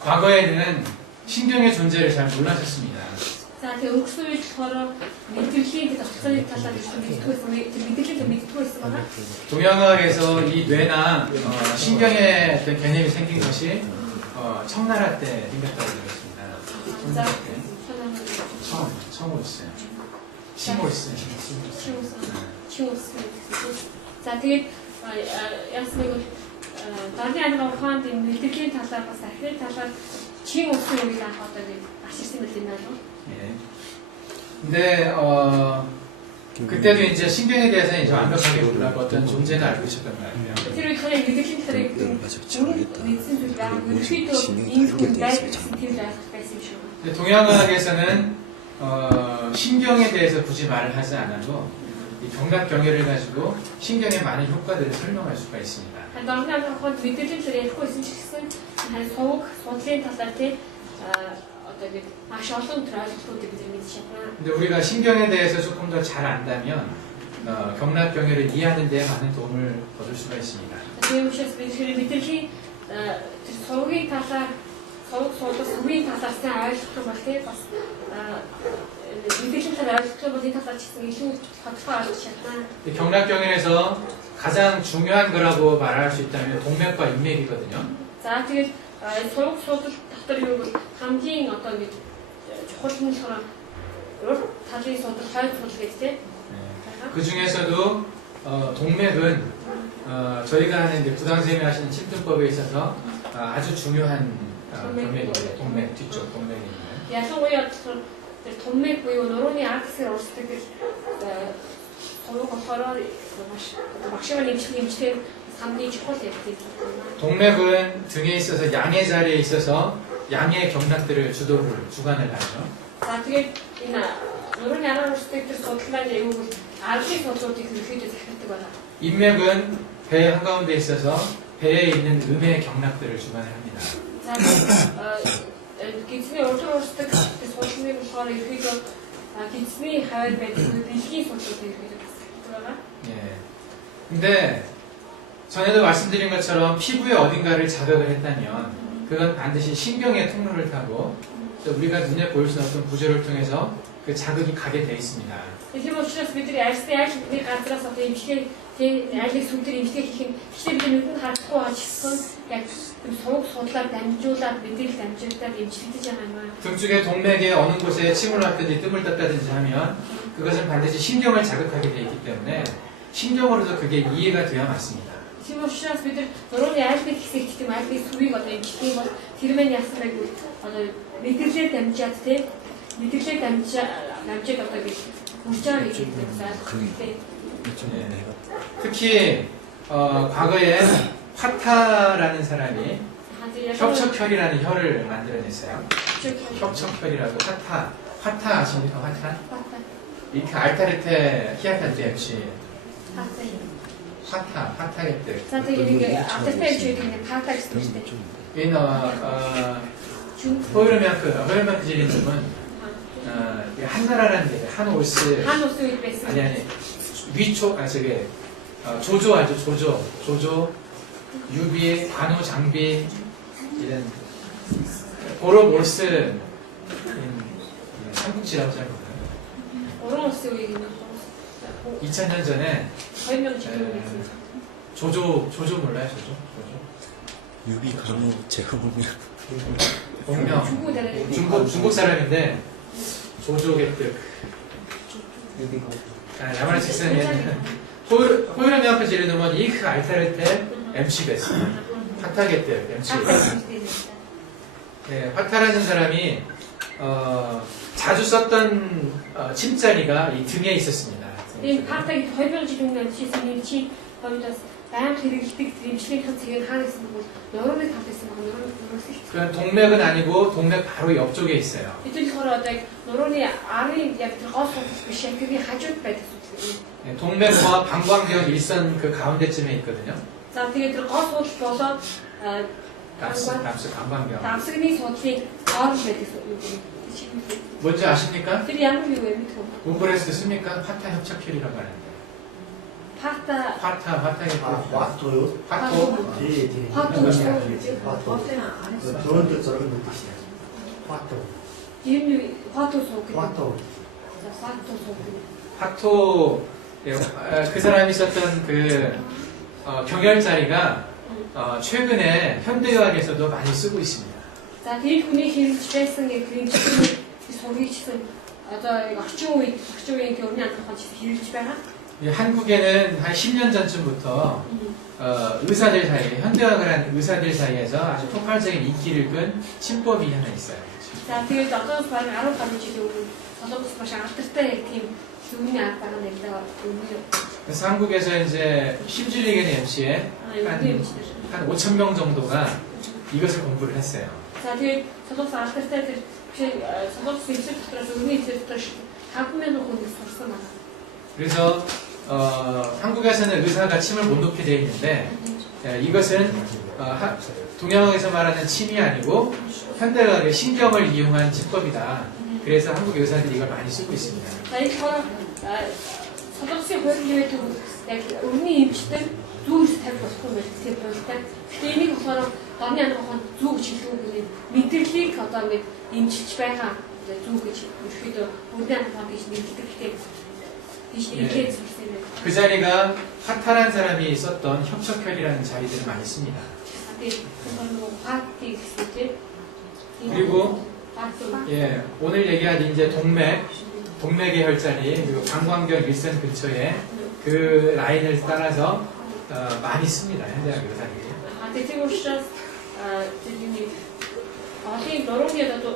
과거에는 신경의 존재를 잘 몰라셨습니다. За тэгээ өнгөрсөн үед болохоор мэдрэглийн тогтцооны талаар их мэддэг байсан. мэдээлэл мэддэг байсан байна. 동양학에서 이 뇌나 신경의 어떤 개념이 생긴 것이 청나라 때 생겼다고 들었습니다. 청나라 때. 처음으로 있어요. 시모스. За тэгээд яасан нэг дарны ангаа ухаанд мэдээллийн талаар бас архив талаар чин усын үеийг анх одоо ашигласан мэт юм байна. 예. 근데 그때도 이제 신경에 대해서 이제 완벽하게 몰라고 어떤 존재는 알고 있었던 거 같아요. Тэр үед хоёрын мэдээллийн талаар мэдсэн зүйл байгаа. Ерөнхийдөө ийм хүн байсан шүү. 동양학에서는 신경에 대해서 굳이 말을 하지 않아도 이 경락경혈을 가지고 신경의 많은 효과들을 설명할 수가 있습니다. дарны ангаа ухаанд мэдээллийн талаар ярихгүй байсан ч гэсэн сувг судлалын талаар тий одоо ингэ маш олон төр ойлголтуудыг бид мэдж чадна. 근데 우리가 신경에 대해서 조금 더 잘 안다면 경락경혈을 이해하는 데 많은 도움을 얻을 수가 있습니다. Тийм учраас бид хэрэг мэдээллийн тэр сувгийн талаар сувг судлах сувгийн талаас нь ойлгох юм бол тий бас мэдээллийн талаар ойлгох юм бол энэ талаар ч гэсэн илүү тодорхой ойлгож чадна. 경락경혈에서 가장 중요한 거라고 말할 수 있다면 동맥과 인맥이거든요. За тэгээд сувг судлах дотор юу бол хамгийн одоо ингэ чухал нь болохоор урд талын судлах хойд судлах гэдэг тий. 그 중에서도 동맥은 저희가 하는 이제 부당생이 하시는 침통법에 있어서 아주 중요한 동맥이에요. 동맥 뒤쪽 동맥입니다. ялангуяа тэр томмэг буюу нурууны аксээр урсдаг сувг болохоор багшийн эмчилгээ хамгийн чухал явдал. 동맥은 등에 있어서 양의 자리에 있어서 양의 경락들을 주관을 하죠. За тэгээд энэ нурууны араар урсдаг тэр судлаа юу бол аргын судлуудыг ерөөхдөө захирдаг байна. 인맥은 배 한가운데 있어서 배에 있는 음의 경락들을 주관을 합니다. За гидсний урд урсдаг тэр судлалыг болохоор ерөөхдөө гидсний хавар байдаг бэлгийн судлуудыг ерөөхдөө захирдаг байна. 예. 근데 전에도 말씀드린 것처럼 피부의 어딘가를 자극을 했다면 그건 반드시 신경의 통로를 타고 우리가 눈에 보일 수 없는 구조를 통해서 그 자극이 가게 돼 있습니다. Тийм учраас бидний арьсны айл бидний газраас одоо эмчилгээ тий айлын сүлдэр эмчилгээ хийх юм ихтэй бид нүдэнд харахгүй байгаа ч гэсэн яг сувг судлаар дамжуулаад мэдээлэл дамжуулаад эмчилгэж байгаа юм аа. 등 쪽에 동맥에 어느 곳에 침을 놨든지 뜸을 떴다든지 하면 그것은 반드시 신경을 자극하게 돼 있기 때문에 신경으로도 그게 이해가 돼야 맞습니다. Тийм учраас бид нурууны айлын хэсэгт тийм айлын сүвийг одоо эмчилгээ бол тэр мэн яасан байг одоо мэдээлэл дамжаад тий мэдээлэл дамжаад одоо гэж 울자는 얘기 특히 과거에 화타라는 사람이 협척혈이라는 혈을 만들어냈어요. 협척혈이라고 화타 아십니까? 화타? 이렇게 알타르테 히아타트 MC 화타겠대. 호이르메아크 지리님은 한나라라는 게 한올스 아니 위초 저게 조조 알죠? 조조 유비 관우 장비 이런 고로몰스 삼국지라고 생각해요. 2000년 전에 조조 몰라요? 조조? 유비 관우 제후봉명 본명 중국 사람인데 조조개득 야마나 직선에는 호이라미 앞에 지르는 이크 알타르테 MC베스 화타개득 MC베스 네, 화타라는 사람이 자주 썼던 침자리가 이 등에 있었습니다. 이 화타기 2000년 지금 시스템이 баян хэрэгэлдэг эмчлийн цэгийг хаана гэсэн бол нурууны талд байсан байгаа. Нурууноос их. 그 동맥은 아니고 동맥 바로 옆쪽에 있어요. Хэдүүл болохоор одоо яг нурууны арын яг тэр гол сул биш яг тэрний хажууд байдаг зүйл. 예, 동맥과 방광경 일선 그 가운데쯤에 있거든요. За тэгээд тэр гол сул болоод 남스 방광경. давсагны судлын хооронд байдаг зүйл. 뭔지 아십니까? Тэр ямар юу вэ мэдэх үү? 공부를 해서 듣습니까? 파타 협착혈이라고 하는데. 파타 파타의 화토요? 파토. 네. 화토 화토. 저런 데 저런 데 뜻이야. 화토. 이름이 화토 속. 화토. 자, 화토 속. 파토. 예, 그 사람이 썼던 그 경혈자리가 최근에 현대의학에서도 많이 쓰고 있습니다. За тэр хүний хэрэгж байсан гэх сургийг чсэн одоо орчин үеийн төрний анхаарал хэрэгж байгаа. 예, 한국에는 한 10년 전쯤부터 의사들 사이에 현대의학을 한 의사들 사이에서 아주 폭발적인 인기를 끈 침법이 하나 있어요. За тэгээд одоо баг 10 гаруй жилийн өмнө солонгос маш алдартай тийм зөвний арга байгаа нэг даа үнэ. 그래서 한국에서 이제 심줄리겐 MC에 한 5천 명 정도가 이것을 공부를 했어요. За тэгээд солонгос алдартай тэр солонгос эсрэг дотроос өрний эсрэг дотроос 5,000 хүн сурсан байна. 그래서 한국에서는 의사가 침을 못 놓게 되어 있는데 이것은 동양학에서 말하는 침이 아니고 현대의학의 신경을 이용한 치법이다. 그래서 한국 의사들이 이걸 많이 쓰고 있습니다. За энэ болохоор солонгосын хуулийн үед яг өрний эмчтэр зүүж тавих болохгүй байх тийм бодлоо. Гэхдээ энийг болохоор дорны анхаарал зүүг чиглүүлэх мэдрэлийг одоо ингэ эмчилж байгаа зүүг гэж ерөөдөө өрний анхаарал гэж нэрлэдэг. 예. 그 자리가 파타란 사람이 썼던 협척혈이라는 자리들을 많이 씁니다. 그리고 예, 오늘 얘기한 이제 동맥의 혈자리 그리고 방광경 일선 근처에 그 라인을 따라서 많이 씁니다. 현대학 의사들이. тийм учраас тэрний олон нурууны одоо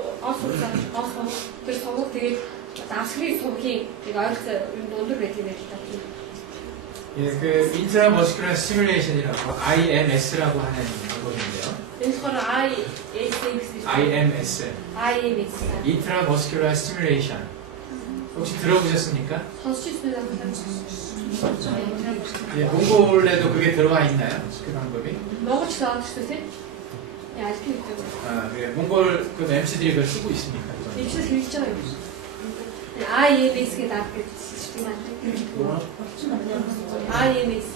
тэр сонгох тэгээд давсгын сувгийн нэг ойлцоо юм дундуур байдаг юм байна. 예, 그 인트라머스큘러 스티뮬레이션이라고 IMS라고 하는 방법인데요. Энэ болохоор IMS, 인트라머스큘러 스티뮬레이션. 혹시 들어보셨습니까? 예, 몽골에도 그게 들어와 있나요? 그 방법이? монголч заадчихсан тийм. Яа, тийм үү? 그래, 몽골 그 MC들이 그걸 쓰고 있습니까? Эцэс хэлж байгаа юм. IMS гэдэг арга гэж байна. IMS.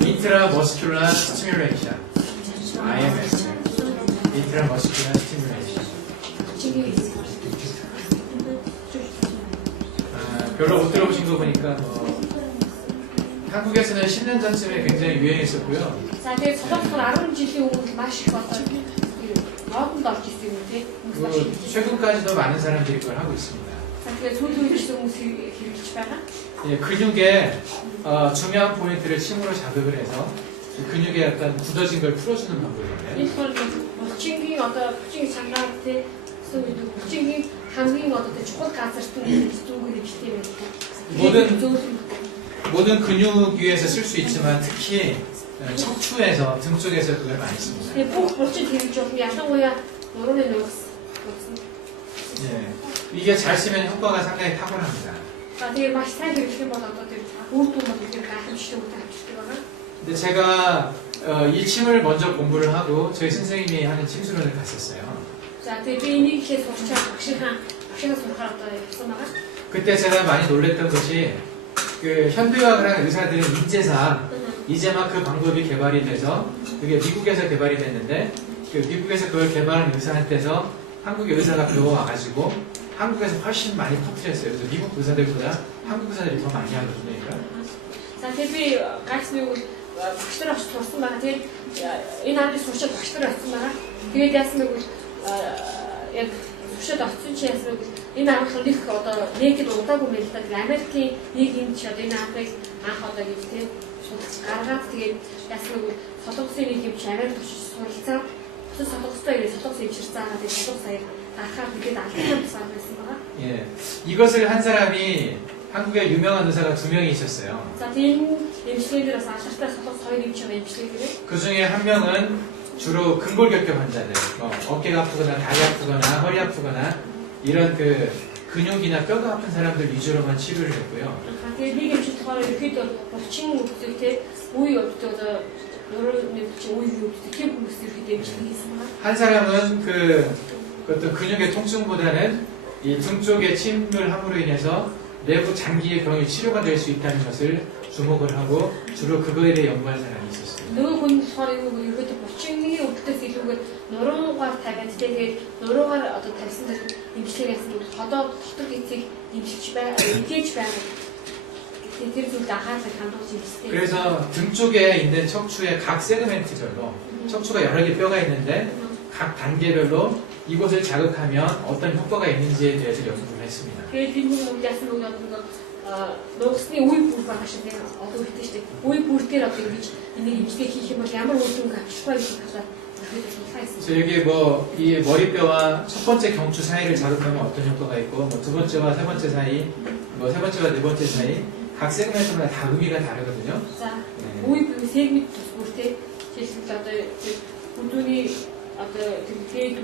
인트라머스큘러 스티뮬레이션. IMS. 인트라머스큘러 스티뮬레이션. 별로 못 들어보신 거 보니까 한국에서는 10년 전쯤에 굉장히 유행했었고요. За тэгээд солонгосоор 10 жилийн өмнө маш их одоо одонд орж ирсэн юм тийм. 최근까지도 많은 사람들이 그걸 하고 있습니다. За тэгээд сүүлийн үед ч хүмүүс хэрэглэж байгаа. 예, 근육의 중요한 포인트를 침으로 자극을 해서 그 근육의 약간 굳어진 걸 풀어주는 방법이에요. Энэ бол булчингийн одоо булчин чангаар тийм булчингийн хамгийн одоо чухал газарт нь зүүгээр ижтэй байдаг. 모든 근육 위에서 쓸 수 있지만 특히 척추에서 등 쪽에서 그걸 많이 씁니다. Тэгээд бүх булчин хэрэгж болох ялангуяа нурууны нугас. 예, 이게 잘 쓰면 효과가 상당히 탁월합니다. За тэгээд маш сайн хэрэглэх юм бол одоо тэр үр дүн бол ихээр гайхамшигтай үр дүн авчирдаг байгаа. 근데 제가 이 침을 먼저 공부를 하고 저희 선생님이 하는 침수론을 갔었어요. За тэгээд би энийг ихээ сурчаад багшаа сурахаар одоо явсан байгаа. 그때 제가 많이 놀랬던 것이 그 현대의학을 하는 의사들은 이제 막 그 방법이 개발이 돼서 그게 미국에서 개발이 됐는데 그 미국에서 그걸 개발한 의사한테서 한국의 의사가 배워와가지고 한국에서 훨씬 많이 퍼뜨렸어요. 그래서 미국 의사들보다 한국 의사들이 더 많이 하거든요. 이걸. За тэгээд би гайхсны үйл багш нар очиж сурсан байгаа. Тэгээд энэ аргыг сурчаад багш нар очсон байгаа. Тэгээд яасан бэ гэвэл яг сурчаад очсон чи яасан бэ гэвэл энэ арга их одоо нэгэд удаагүй мэл та Америкийн нэг юм чи одоо энэ аргыг анх одоо гэж тийм гаргаад тэгээд яасан бэ гэвэл солонгосын нэг юм чи Америк очиж суралцаа. солонгостой ирээд солонгос эмчир заагаад солонгос саяар гарахаар тэгээд алхахад тусаад байсан байгаа. 예, 이것을 한 사람이 한국에 유명한 의사가 2명이 있었어요. За тийм эмчилгээнээс алдартай солонгос хоёр эмч байгаа эмчилгээнээр 그 중에 한 명은 주로 근골격계 환자들, 어깨가 아프거나 다리 아프거나 허리 아프거나 이런 그 근육이나 뼈가 아픈 사람들 위주로만 치료를 했고요. тэгээд нэг эмчил болохоор ерөөдөө булчин өвдөлтэй үе өвдөлт одоо нөрөө булчин үе өвдөлт тийм хүмүүс ерөөдөө эмчилгээ хийсэн байгаа. 한 사람은 그 어떤 근육의 통증보다는 이 등 쪽에 침을 함으로 인해서 내부 장기의 병이 치료가 될 수 있다는 것을 주목을 하고 주로 그거에 대해 연구한 사람이 있었어요. Нөгөө хүн болохоор ерөөдөө булчингийн өвдөлтөөс илүүгээр нуруугаар тавиад тэгээд нуруугаар одоо тавьсан дээр эмчилгээнээс одоо дотор хэцийг эмчилж байгаа, мэдээж байгаа. Тэр зүйлд анхаарал хандуулж эмчилдэг. 그래서 등 쪽에 있는 척추의 각 세그멘트별로 척추가 여러 개 뼈가 있는데 각 단계별로 이곳을 자극하면 어떤 효과가 있는지에 대해서 연구를 했습니다. Тэгээд би хүн яасан нөгөө одоо нуусны үе бүр байгаа шиг нэ одоо хэлдэг шүү дээ. Үе бүр дээр одоо ингэж энийг эмчилгээ хийх юм бол ямар үр дүнг авчихгүй гэж хэлээд 그래서 여기 뭐 이 머리뼈와 첫 번째 경추 사이를 자극하면 어떤 효과가 있고 뭐 두 번째와 세 번째 사이, 뭐 세 번째와 네 번째 사이 각 세그멘트마다 다 의미가 다르거든요. За 네. үе бүр сегмент бүртээ жишээлбэл одоо бүдүүний одоо тэгээд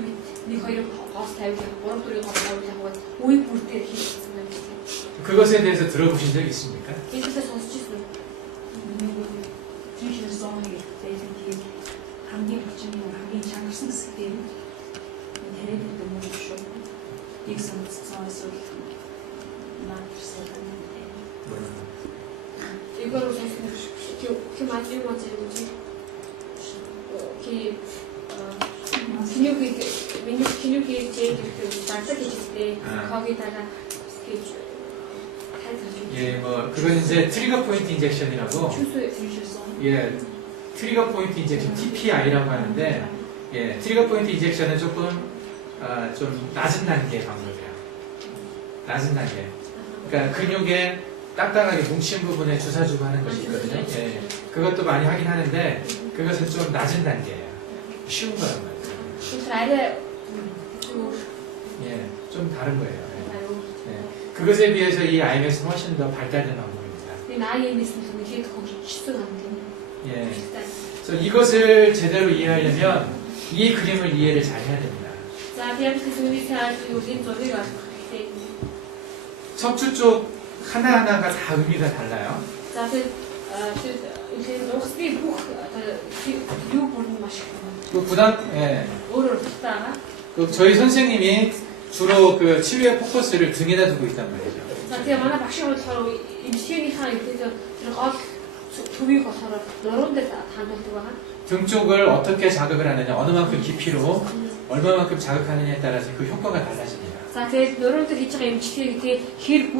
нэг хоёр гоос тавих, гурав дөрвийн гоос тавих яг үе бүр дээр хийсэн юм байна. 그것에 대해서 들어보신 적 있습니까? Эндээс сонсч ирсэн. Тийшээ зооны гэсэн тийм хамгийн хүчин хамгийн чанарсан хэсгээр тариад гэдэг юм шүү. Их сонцсон эсвэл наадсан юм. 이거를 사실 그 마지막 뭐지? 근육이 제일 그 날짜기질 때 거기다가 예, 뭐 그건 이제 트리거 포인트 인젝션이라고 추수에 들으셨어? 예, 트리거 포인트 인젝션 TPI라고 하는데 예, 트리거 포인트 인젝션은 조금 좀 낮은 단계의 방법이에요. 낮은 단계. 그러니까 근육에 딱딱하게 뭉친 부분에 주사 주고 하는 것이 있거든요. 예, 그것도 많이 하긴 하는데 그것은 좀 낮은 단계예요. 쉬운 거란 말이에요. 아래 예, 좀 다른 거예요. 예. 예. 그것에 비해서 이 IMS는 훨씬 더 발달된 방법입니다. 나이에 있으면 이게 더 실수하는데. 예. 그래서 이것을 제대로 이해하려면 이 그림을 이해를 잘 해야 됩니다. 자, 그냥 그 소리 사실 요즘 저기 가서 그때. 척추 쪽 하나하나가 다 의미가 달라요. 자, 이제 녹스비 бүх 유 보는 맛이. 그 부담, 예. 오를 듣다가. 그 저희 선생님이 주로 그 치료의 포커스를 등에다 두고 있단 말이죠. 자, 제가 만약 박시를 서로 임시연이 하나 이렇게 들어가 두비 거서로 여러 데다 단독도가 등 쪽을 어떻게 자극을 하느냐, 어느 만큼 깊이로 얼마만큼 자극하느냐에 따라서 그 효과가 달라집니다. 자, 그 여러 데 있잖아 임시연이 хэрэг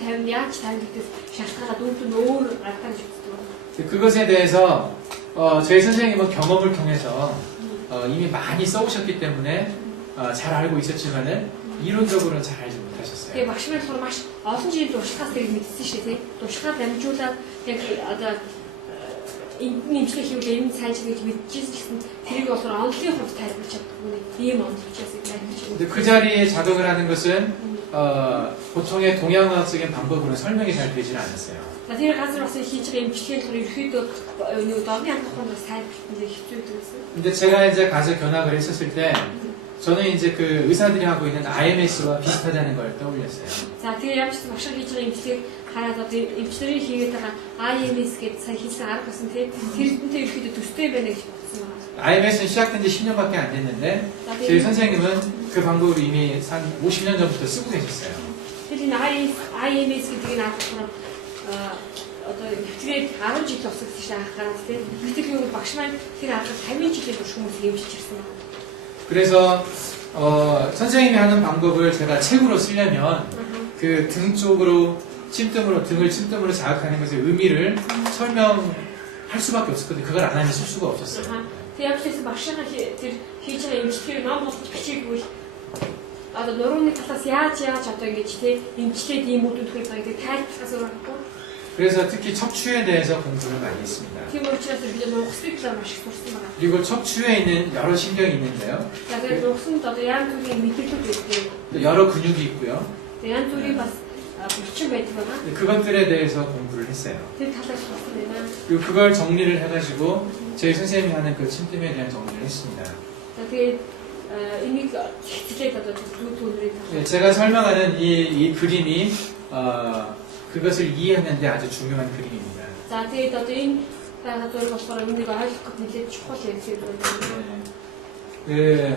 тавин яаж тавих гэдэг шалтгаалаад өөртөө өөр алтан живдэг. 그것에 대해서 저희 선생님은 경험을 통해서 이미 많이 써오셨기 때문에 잘 알고 있었지만은 이론적으로는 잘 알지 못하셨어요. Тэгээ багш маань маш олон жил туршлагаас тэрийг мэдсэн шүү дээ. Туршлагаа дамжуулаад яг одоо имплемент хийвэл энэ сайж гэж мэдчихсэн гэсэн тэрийг болохоор онцлог хувьд тайлбарч чаддаггүй ийм онцлогчоос тайлбарч. 근데 그 자리에 자극을 하는 것은 보통의 동양의학적인 방법으로는 설명이 잘 되지는 않았어요. За тэр газар бас хийж байгаа имплемент болохоор ерөөдөө нэг дорны хангалтанд тайлбарлах нь хэцүү байсан. 근데 제가 이제 가서 견학을 했었을 때 저는 이제 그 의사들이 하고 있는 IMS와 비슷하다는 걸 떠올렸어요. За тэгээ ямар ч багш хийж байгаа имплементийг хараад одоо имплементийг хийгээд байгаа IMS гэдэг сая хийсэн арга басан тэрнтэй ерөөдөө төстэй байна гэж бодсон байна. IMS는 시작된 지 10년밖에 안 됐는데 저희 선생님은 그 방법을 이미 한 50년 전부터 쓰고 계셨어요. Тэр энэ IMS гэдэг нь аахгүй одоо тэгээд 10 жил болсон гэж анх гараад тийм. Гэтэл юу багш маань тэр арга 50 жилийн турш хүмүүс эвжиж ирсэн байна. 그래서 선생님이 하는 방법을 제가 책으로 쓰려면 그 등 쪽으로 등을 침뜸으로 자극하는 것의 의미를 설명할 수밖에 없었거든요. 그걸 안 하면 쓸 수가 없었어요. Тэгээд яг л багшаа тэр хийж байгаа эмчилгээг ном болчих бичээгүй одоо нурууны талаас яаж одоо ингэж тийм эмчлээд ийм үр дүнд хүрэх гэдэг тайлбарлахаас өөр байхгүй. 그래서 특히 척추에 대해서 공부를 많이 했습니다. Тийм учраас бид нугсыг маш их сурсан байна. 그리고 척추에 있는 여러 신경이 있는데요. За тэгээд нугсанд одоо янз бүрийн мэдрэлүүд байдаг. 또 여러 근육이 있고요. Янз бүрийн бас 불침 байдаг. 그것들에 대해서 공부를 했어요. Тэр талаас болсон байна. 그리고 그걸 정리를 해가지고 저희 선생님이 하는 그 침팀에 대한 정리를 했습니다. За тэгээд энийг хэвлээд одоо төлөвлөрийн 네, 제가 설명하는 이 그림이 그것을 이해하는데 아주 중요한 그림입니다. За тэгээд одоо энэ байгаа зүйл болохоор энийг ойлгох гэж нэлээд чухал юм шиг байна. 그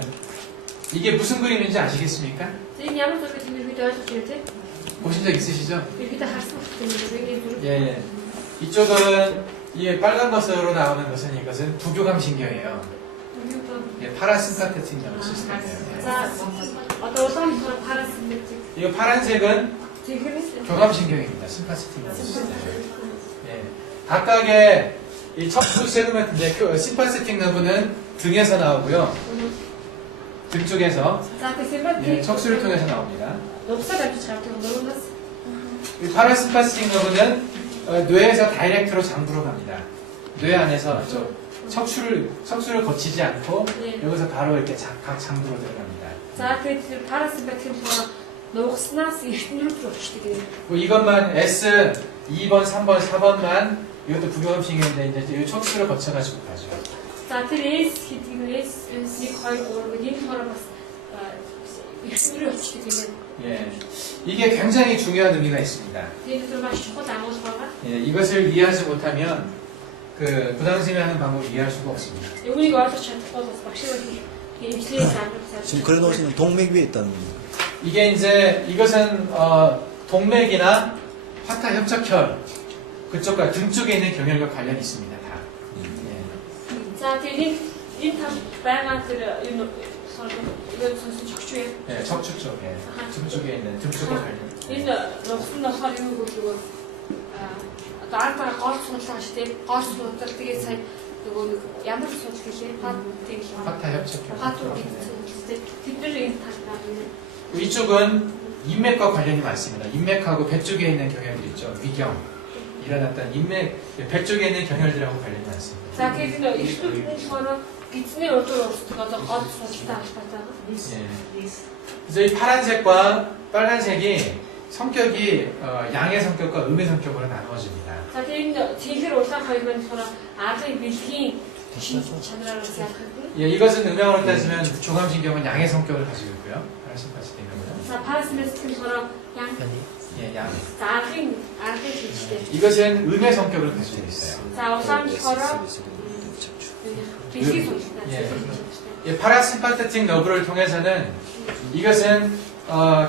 이게 무슨 그림인지 아시겠습니까? За энэ ямар зүйл гэж бид ойлгож байна те? 보신 적 있으시죠? Бид харсан хэрэгтэй юм. 예. 이쪽은 이 빨간 것으로 나오는 것은 이것은 부교감 신경이에요. 예, 파라심파테틱 너브 시스템이에요. За одоо улаан болохоор парасимметик. 이거 파란색은 Тэгэхээр 교감 신경입니다. 심파테틱 너브 시스템. 예. 각각의 이 척추 세그멘트인데 심파테틱 너브는 등에서 나오고요. 등 쪽에서 за тэр симпатик 예, 척수를 통해서 나옵니다. 녹сад авч гардаг нуруунаас 이 파라심파테틱 너브는 뇌에서 다이렉트로 장부로 갑니다. 뇌 안에서 척수를 거치지 않고 네. 여기서 바로 이렇게 각 장부로 들어갑니다. За тэгээд парасимпатик болохоор нугснаас эртнэр рүү очдөг. 뭐 이것만 S 2번, 3번, 4번만 이것도 부교감 신경인데 이제 이 척수를 거쳐가지고 가죠. За тэр S гэдэг нь S 1 2 3 энэ болохоор бас эртнэр рүү очдөг юм. 예, 이게 굉장히 중요한 의미가 있습니다. Тэгээд тэр маш чухал агуулга байгаа. 예, 이것을 이해하지 못하면 그 부당심이 하는 방법을 이해할 수가 없습니다. Үүнийг ойлгож чадахгүй бас багшаа имжлээ 지금 заавал 그려놓으시는 동맥 위에 있다는 겁니다. 이게 이제 이것은 동맥이나 화타 협착혈 그쪽과 등 쪽에 있는 경혈과 관련이 있습니다. 다. 예. За тэгээд энэ тал байгаа тэр энэ 이거 선수 척추에 예, 척추 쪽에 등 쪽에 있는 등 쪽과 관련. энэ нухсан болохоор юу гэвэл одоо артаа гол судлаа шүү дээ. Гол судлал тэгээд сая нөгөө нэг ямар судлал гэхээ патик 화타 협착혈. патик гэдэг тэдгээр энэ тал байна. 이쪽은 인맥과 관련이 많습니다. 인맥하고 배 쪽에 있는 경혈들 있죠. 위경 일어났던 인맥 배 쪽에 있는 경혈들하고 관련이 많습니다. За тэгээд энэ ихтэй болохоор гизний өдөр урсдаг одоо гол судалтай албатай байгаа. 예. 그래서 이 파란색과 빨간색이 성격이 양의 성격과 음의 성격으로 나누어집니다. За тэгээд энэ цэнхэр улаан хоёр маань болохоор арлын бэлгийн чанараараас ялгагдана. 예, 이것은 음양으로 따지면 조감신경은 양의 성격을 가지고 있고요. 파란색까지 되는 거죠. За парасимметик болохоор 양 예, 양. за арлын хэлжтэй. 이것은 음의 성격을 가지고 있어요. За улаан болохоор бэлгийн судалтай. 예. 이 파라심파테틱 너브를 통해서는 이것은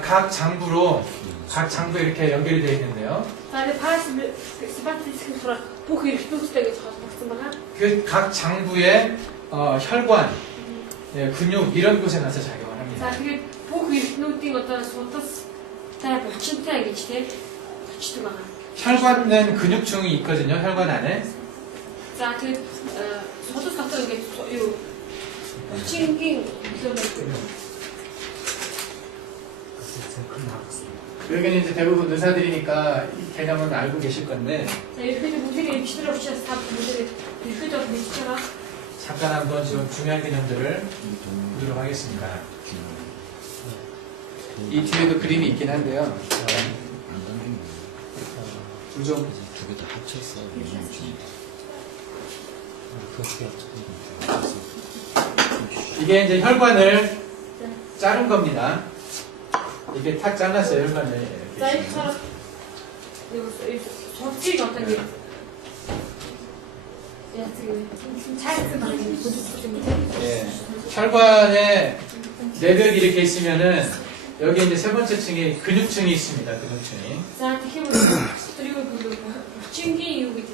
각 장부에 이렇게 연결이 되어 있는데요. За энэ парасимметик болохоор бүх эрхтүүдтэй гэж холбогдсон байна. 그 각 장부의 혈관, 예, 근육 이런 곳에 가서 작용을 За 합니다. тэгээд бүх эрхтнүүдийн одоо судастай булчинтай гэж тийм болчдөг байна. 혈관은 근육층이 있거든요. 혈관 안에. За тэгээд судас дотор ингээд юу булчингийн билүү 여기는 이제 대부분 의사들이니까 이 개념은 알고 계실 건데 За ерөөхдөө бүлэг эмчнэр учраас та бүлэг ерөөхдөө мэдж байгаа. 잠깐 한번 좀 중요한 개념들을 보도록 하겠습니다. 이 뒤에도 그림이 있긴 한데요. 좀 두 개 다 합쳤어. 이게 이제 혈관을 자른 겁니다. 이게 탁 잘랐어요, 혈관을. За 이렇게. энэ болохоор судцыг одоо ингээд цайсан баг юм бүлэг. 예. 혈관에 내벽이 이렇게 있으면은 여기 이제 세 번째 층에 근육층이 있습니다. 근육층이. За тэгэхээр стрио бүлэг булчингийн юу гэдэг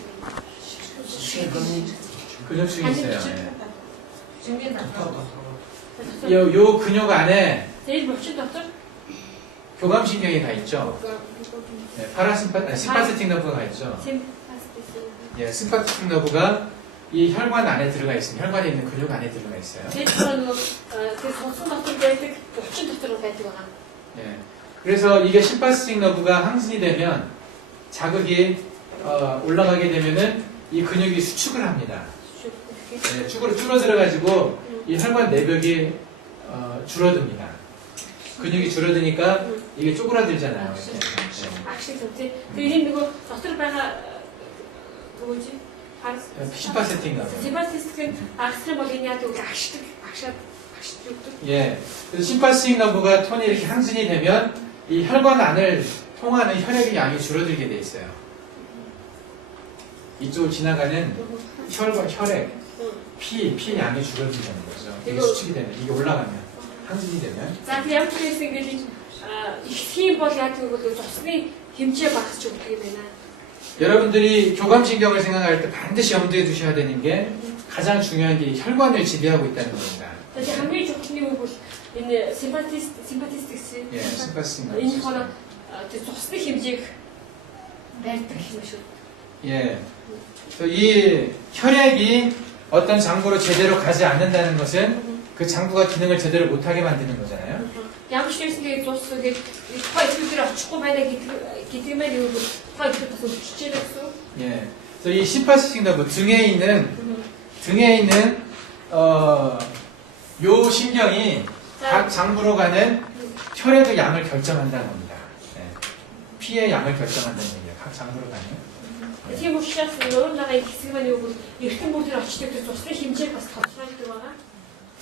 근육층이 있어요. Жингийн дотор. 예. 요 근육 안에 Тэгээд булчин дотор 교감신경이 가 있죠. 네, 심파세틱 너브가 가 있죠. 예, 심파세틱 너브가 이 혈관 안에 들어가 있습니다. 혈관에 있는 근육 안에 들어가 있어요. Тэгээд нөгөө тэгээд сонсон дотор байдаг булчин дотор байдаг байгаа. 예, 그래서 이게 심파세틱 너브가 항진이 되면 자극이 올라가게 되면은 이 근육이 수축을 합니다. 예, 축으로 줄어들어 가지고 이 혈관 내벽이 줄어듭니다. 근육이 줄어드니까 이게 쪼그라들잖아요. 이렇게. 네. 악식 좋지. 그리고 누구 дотор байгаа 뭐지? 심파세티인가 봐요. 심파세틱은 악스를 먹이는 야도 악식 욕도. 예. 그래서 심파스틱 너브가 톤이 이렇게 항진이 되면 이 혈관 안을 통하는 혈액의 양이 줄어들게 돼 있어요. 이쪽을 지나가는 혈액, 피 양이 줄어든다는 거죠. 이게 수축이 되면, 이게 올라가면, 항진이 되면. За тийм ямар ч байсан ингээд ихтгэн бол яг тэгвэл цусны хэмжээ багасч өгдөг юм байна. 여러분들이 교감신경을 생각할 때 반드시 염두에 두셔야 되는 게 가장 중요한 게 혈관을 지배하고 있다는 겁니다. Тэгэхээр хамгийн чухал нэг бол энэ симпатистикс 예, 심파스틱 энэ 너브. хоно цусны хэмжээг барьдаг юм шүү. 예. 그래서 이 혈액이 어떤 장부로 제대로 가지 않는다는 것은 그 장부가 기능을 제대로 못하게 만드는 거잖아요. Ямар ч байсан тэгээд цус гээд тухайн идэвхтэй очихгүй байна гэдгиймээр юу бол тухайн идэвхтэй бас өвччихээ гэсэн. 예. 그래서 이 심파스틱 너브 등에 있는 요 신경이 각 장부로 가는 혈액의 양을 결정한다는 겁니다. 예. 피의 양을 결정한다는 얘기예요. 각 장부로 가는. Тийм учраас өөр нэг хэсэг маань юу бол эртэн бүрээр очдог тэр цусны хэмжээг бас тодорхойлдог байгаа.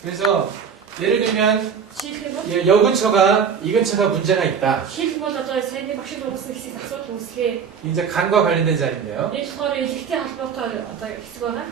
그래서 예를 들면 Жишээлбэл 예, 여 근처가 이 근처가 문제가 있다. бол одоо саяны багшид ууссан хэсэг асуудал үүсгээ. 이제 간과 관련된 자리인데요. Энэ болохоор элэгтэй холбоотой одоо хэсэг байгаа.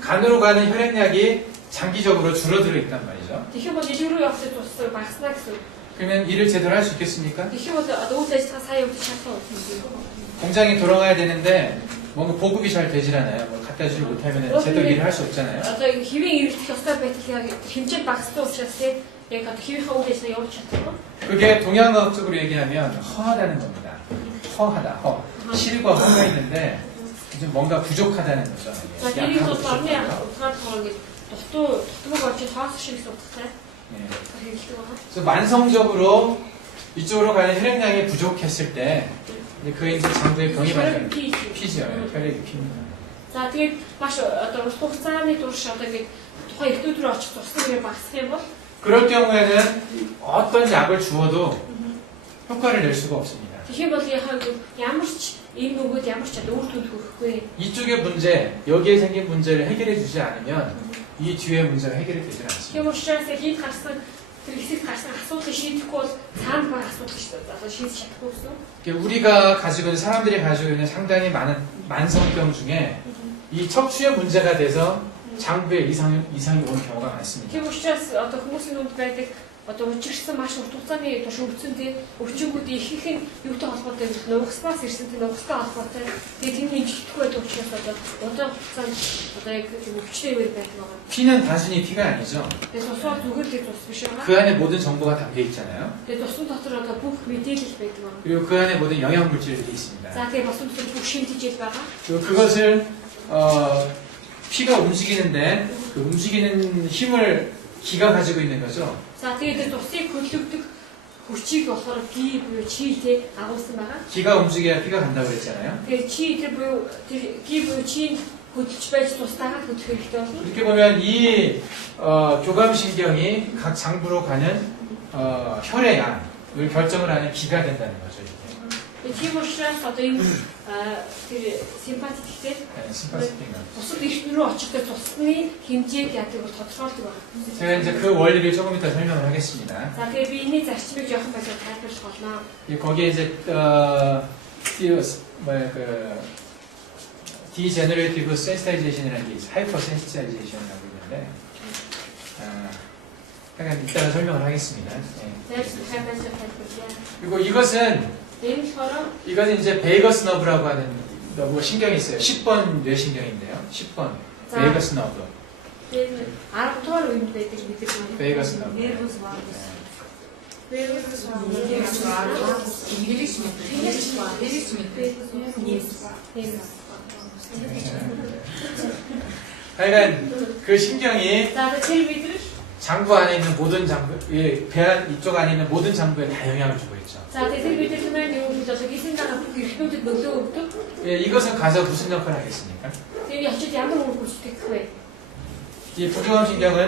간으로 가는 혈액량이 장기적으로 줄어들어 있단 말이죠. Тэгэхээр бол илүү рүү явах цус багаснаа гэсэн. 그러면 일을 제대로 할 수 있겠습니까? Тэгэхээр бол одоо үйл ажиллагаа сайн явуулах шаардлага байна. 공장이 돌아가야 되는데 뭔가 보급이 잘 되질 않아요. 뭐 갖다 주지 못하면 제대로 일을 할 수 없잖아요. Одоо хэвийн эргэлдэх ёстой байтал яг хэмжээ багассан учраас яг одоо хэвийнхээ үйл ажиллагаа явуулж чадахгүй. 그게 동양어학적으로 얘기하면 허하다는 겁니다. 허하다, 허. 실과 허가 있는데 좀 뭔가 부족하다는 거죠. За тэрийг бол орны утгаар болохоор ингээд дутмаг орж тоос шиг утгатай 예. хэлдэг байгаа. 그래서 만성적으로 이쪽으로 가는 혈액량이 부족했을 때 이제 그게 이제 장부에 병이 발생. 피죠. 혈액이 피입니다. За тэгээд маш одоо урт хугацааны турш одоо ингээд тухайн эрдүүд рүү очих тусдаг багасах юм бол 그럴 경우에는 어떤 약을 주어도 효과를 낼 수가 없습니다. тэгэх бол ямар ч ийм нөгөөд ямар ч үр дүнд хүрэхгүй. 이쪽의 문제, 여기에 생긴 문제를 해결해 주지 않으면 이 뒤에 문제가 해결이 되질 않습니다. Тийм учраас хэд гарсан тэр хэсэгт гарсан асуудлыг шийдэхгүй бол цаанд байгаа асуудлыг одоо шийдэж чадахгүй гэсэн. 우리가 가지고 있는 사람들이 가지고 있는 상당히 많은 만성병 중에 이 척추에 문제가 돼서 장부에 이상이 오는 경우가 많습니다. Тийм учраас одоо хүмүүсийн дунд байдаг одоо учирсан маш урт хугацааны турш өвцөн тий өвчнгүүд ихэнх нь юутай холбоотой вэ? Нугснаас ирсэн тий нугстай холбоотой. Тэгээд тийм хэмжигдэхгүй байдаг учраас одоо удаан хугацаанд одоо яг тийм өвчтэй үйл байдаг байгаа. 피는 단순히 피가 아니죠. Тэгээд цусаар зүгээр л цус биш байгаа. 그 안에 모든 정보가 담겨 있잖아요. Тэгээд цусны дотор одоо бүх мэдээлэл байдаг байгаа. 그리고 그 안에 모든 영양 물질들이 있습니다. За тэгээд бас бүх шинжил байгаа. 그리고 그것을 피가 움직이는데 그 움직이는 힘을 기가 가지고 있는 거죠. За тэгээд цусыг хөдөлгдөг хүчийг болохоор 기 буюу чи тий агуулсан байгаа. 기가 움직여야 피가 간다고 그랬잖아요. Тэгээд чи тэр буюу тэр 기 буюу чи хөдөлж байж тусдаагаад хөдөлгөх хэрэгтэй болно. 이렇게 보면 이 교감신경이 각 장부로 가는 혈의 양을 결정을 하는 기가 된다는 거죠. Тийм учраас одоо энэ тэр симпатиктэй 심파스틱. бусад эрдэнэ рүү очихдоо цусны хэмжээг яадаг бол тодорхойлдог байна. 제가 이제 그 원리를 조금 이따 설명을 하겠습니다. За тэгээд би энэний зарчмыг жоохон байсаар тайлбарлах болно. 거기에 이제 디제너레이티브 센시타이제이션이라는 게 있어요. 하이퍼 센시타이제이션이라고 있는데 약간 이따가 설명을 하겠습니다. 예. Тэгээд байсаар тайлбарлая. 그리고 이것은 이제 베이거스 너브라고 하는 너브 신경이 있어요. 10번 뇌신경인데요. 10번 자. 베이거스 너브. Тэгээд 10 дугаар үеинд байдаг мэдээж байна. 베이거스 너브. Нервус вагус. Нервус 하여간 그 신경이 За тэр мэдрэл 장부 안에 있는 모든 장부, 배안 이쪽 안에 있는 모든 장부에 다 영향을 주고 있죠. За тэр мэдрэл маань юу гэж одоо гисэн байгаа бүх эрхнүүдэд нөлөө өгдөг. 예, 이것은 가서 무슨 역할을 하겠습니까? Тэр явчид ямар үр гүйцэтгэх вэ? 이 부교감 신경은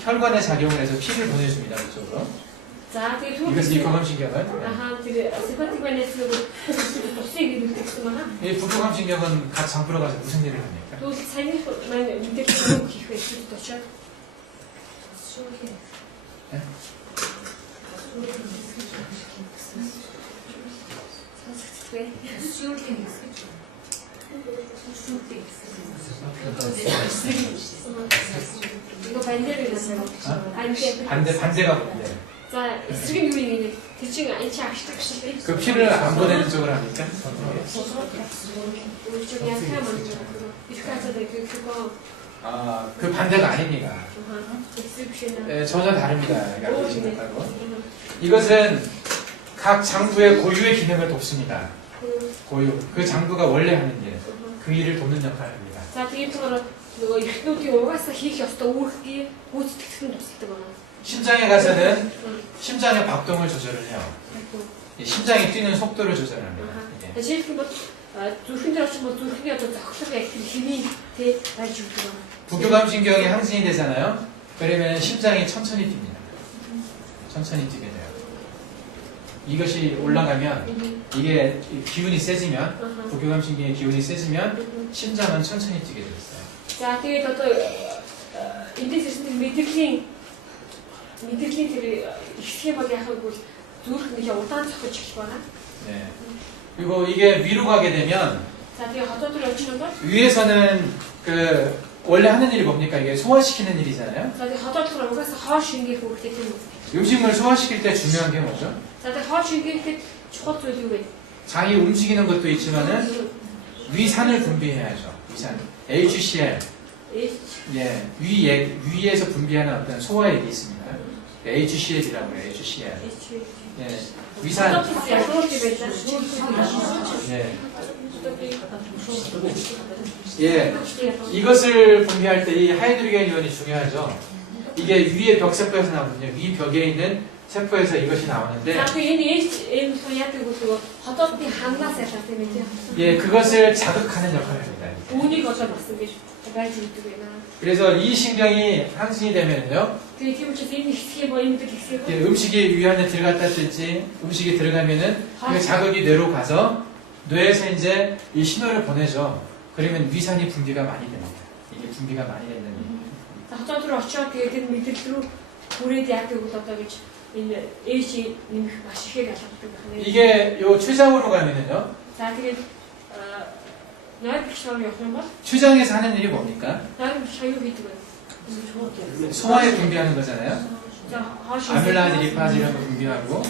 혈관에 작용을 해서 피를 보내줍니다. 이쪽으로. За тэгээд 이것은 이 түүх 교감신경은 아하 тэр симпатик байнасыг тусыг илүүдэг гэсэн байна. 이 부교감신경은 각 장부로 가서 무슨 일을 합니까? Тэгвэл саяны маань мэдээлэл өгөх хийх байшгүй очоод 이거 반대로 반대가 뭔데? 자, эсрэг нь юу юм бэ? Тэр чинь энэ чинь агшдаг шиг. 그 피를 안 보내는 쪽을 합니까? 우리 쪽이 약간 먼저 이렇게 하자도 그거 아, 그 반대가 아닙니다. 엑스비션은 예, 전혀 다릅니다. 알고 생각하고. 이것은 각 장부의 고유의 기능을 돕습니다. 고유. 그 장부가 원래 하는 일. 그 일을 돕는 역할을 합니다. За тэгээд тэр нөгөө эртнүүдийн угаасаа хийх ёстой үүргийг гүйцэтгэх нь тусалдаг байна. 심장에 가서는 심장의 박동을 조절을 해요. 이 심장이 뛰는 속도를 조절합니다. 이게. Жишээлбэл бол зүрхэн дээр очиж бол зүрхний одоо зохицох яг тэр хэвийн тэ байж өгдөг байна. 부교감신경이 항진이 되잖아요. 그러면 심장이 천천히 뜁니다. 천천히 뛰게 돼요. 이것이 올라가면 이게 기운이 세지면 부교감신경의 기운이 세지면 심장은 천천히 뛰게 됐어요. За тэгээд одоо эндээс ирсэн тэр мэдрэлийн тэр ихсэх юм бол яхаг бол зүрх нэг удаан цохиж эхлэх байна. 네. 그리고 이게 위로 가게 되면 За тэгээд хотод руу очих юм бол 위에서는 그 원래 하는 일이 뭡니까? 이게 소화시키는 일이잖아요. за тэгээд хотод руу угаасаа хоо шингээх үүрэгтэй юм. 음식물 소화시킬 때 중요한 게 뭐죠? За тэгээд хоо шингээхэд чухал зүйл юу вэ? 장이 움직이는 것도 있지만은 위산을 분비해야죠. 위산. HCl. 예, 위에서 분비하는 어떤 소화액이 있습니다. HCl이라고 해요. HCl. 예, 위산. 예. 예, 이것을 분비할 때 이 하이드로겐 이온이 중요하죠. 이게 위의 벽 세포에서 나오거든요. 위 벽에 있는 세포에서 이것이 나오는데, За тэгээд энэ яадаг бол хотодын ханаас ялаад юм тийм. 예, 그것을 자극하는 역할을 합니다. Үүнийг одоо бас ингэж байж өгдөг байна. 그래서 이 신경이 항진이 되면요, Тэгээд тийм учраас энэ ихсэх юм энэ ихсэх 예, 음식이 위 안에 들어갔다 뜰지 음식이 들어가면은 그 자극이 뇌로 가서 뇌에서 이제 이 신호를 보내죠. 그러면 위산이 분비가 많이 됩니다. 이게 분비가 많이 된다는 얘기예요. За хотод руу очоод тэгээд тэр мэдрэл рүү хүрээд яадаг бол одоо гэж энэ ээж нэмэх маш ихээр ялгадаг байна. 이게 요 췌장으로 가면은요, За тэгээд нойлбч руу явах юм бол 췌장에서 하는 일이 뭡니까? нойлбч юу хийдэг вэ? 소화에 분비하는 거잖아요. За хоош 아밀라제 리파즈 이런 거 분비하고,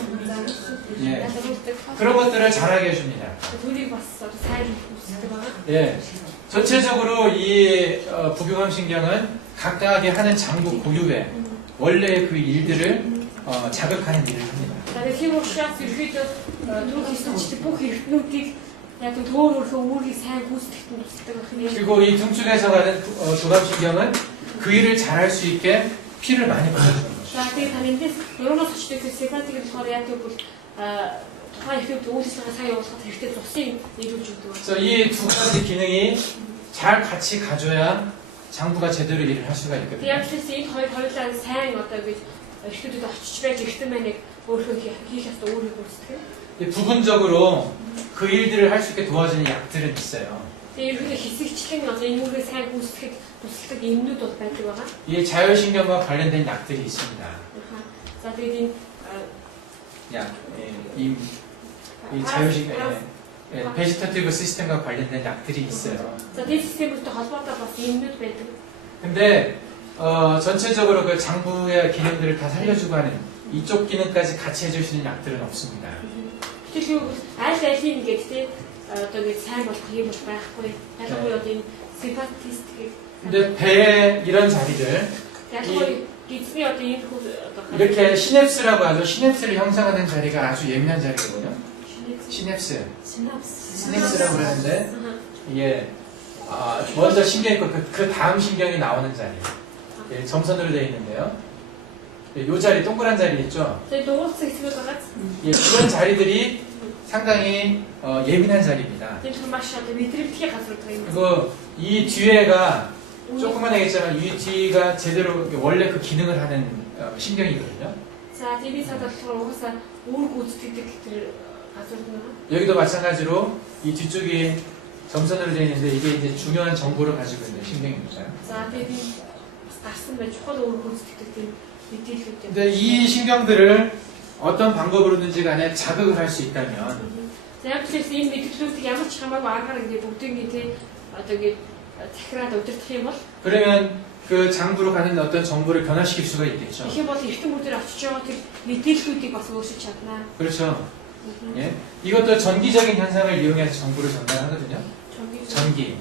예, 그런 것들을 잘하게 해줍니다. 둘이 봤어. 잘 웃을 거야. 예, 전체적으로 이 부교감 신경은 각각의 하는 장부 고유의 원래의 그 일들을 자극하는 일을 합니다. Тэгээд тийм учраас ерөөдөө түүх эсвэлчтэй бүх эрхтнүүдийг яг төөр өөрхөө үүргийг сайн гүйцэтгэхэд тусдаг байна. 그리고 이 등축에서 가는 교감신경은 그 일을 잘할 수 있게 피를 많이 보내주는 거죠. За тэгээд тань эндээс дөрөвнөөс очдог сепатик болохоор яг тэгвэл тухайн эрхтнүүд өөрсдөө сайн явуулахад хэрэгтэй тусыг нийлүүлж өгдөг. 그래서 이 두 가지 기능이 잘 같이 가줘야 장부가 제대로 일을 할 수가 Тэгээд 있거든요. яг тэгсэн энэ хоёулаа сайн одоо гэж эрхтнүүдэд очиж байж эрхтэн маань яг өөрхөө хийх ёстой үүргийг гүйцэтгэв. 부분적으로 그 일들을 할 수 있게 도와주는 약들은 있어요. Тэгээд ерөөдөө хэсэгчлэн одоо энэ үүргийг сайн гүйцэтгэхэд тусалдаг юмнууд бол байдаг байгаа. 이 자율신경과 관련된 약들이 있습니다. За тэгээд 약, 이 자율신경, 베지터티브 시스템과 관련된 약들이 있어요. за дэд системтэй холбоотой бас юмнууд байдаг. 근데 전체적으로 그 장부의 기능들을 다 살려주고 하는 이쪽 기능까지 같이 해줄 수 있는 약들은 없습니다. Тэгэхээр аль алийг ингээд тий одоо ингэ сайн болох юм бол байхгүй. Ялангуяа одоо энэ симпатист гэх. 근데 배에 이런 자리들 ялангуяа гизний одоо энэ хүү одоо 이렇게 시냅스라고 하죠. 시냅스를 형성하는 자리가 아주 예민한 자리거든요. 시냅스, 시냅스라고 그러는데 이게 먼저 신경이 있고 그 다음 신경이 나오는 자리. 예, 점선으로 되어 있는데요. 이 자리, 동그란 자리 있죠? тэгээд дуусах хэсгүүд байгаа. 예, 그런 자리들이 상당히 예민한 자리입니다. тэр маш одоо мэдрэмтгий газар байгаа юм. 그리고 이 뒤에가 조금만 하겠지만 이 뒤가 제대로 원래 그 기능을 하는 신경이거든요. За TV цаад болохоор угаасаа үүрэг гүйцэтгэдэг тэр газар нь. 여기도 마찬가지로 이 뒤쪽이 점선으로 되어 있는데 이게 이제 중요한 정보를 가지고 있는 신경입니다. За TV бас гарсан байж чухал үүрэг гүйцэтгэдэг тэр мэдээлэлүүд. 근데 이 신경들을 어떤 방법으로든지 간에 자극을 할 수 있다면 За яг ч гэсэн энэ мэдээллүүдийг ямар ч хамаагүй аргаар ингээд бүгдийг тий одоо ингээд захираад удирдах юм бол 그러면 그 장부로 가는 어떤 정보를 변화시킬 수가 있겠죠. их юм бол эртэн бүдээр очиж байгаа тэр мэдээллүүдийг бас өөрчилж чадна. 그렇죠. 예. 이것도 전기적인 현상을 이용해서 정보를 전달하거든요. 전기.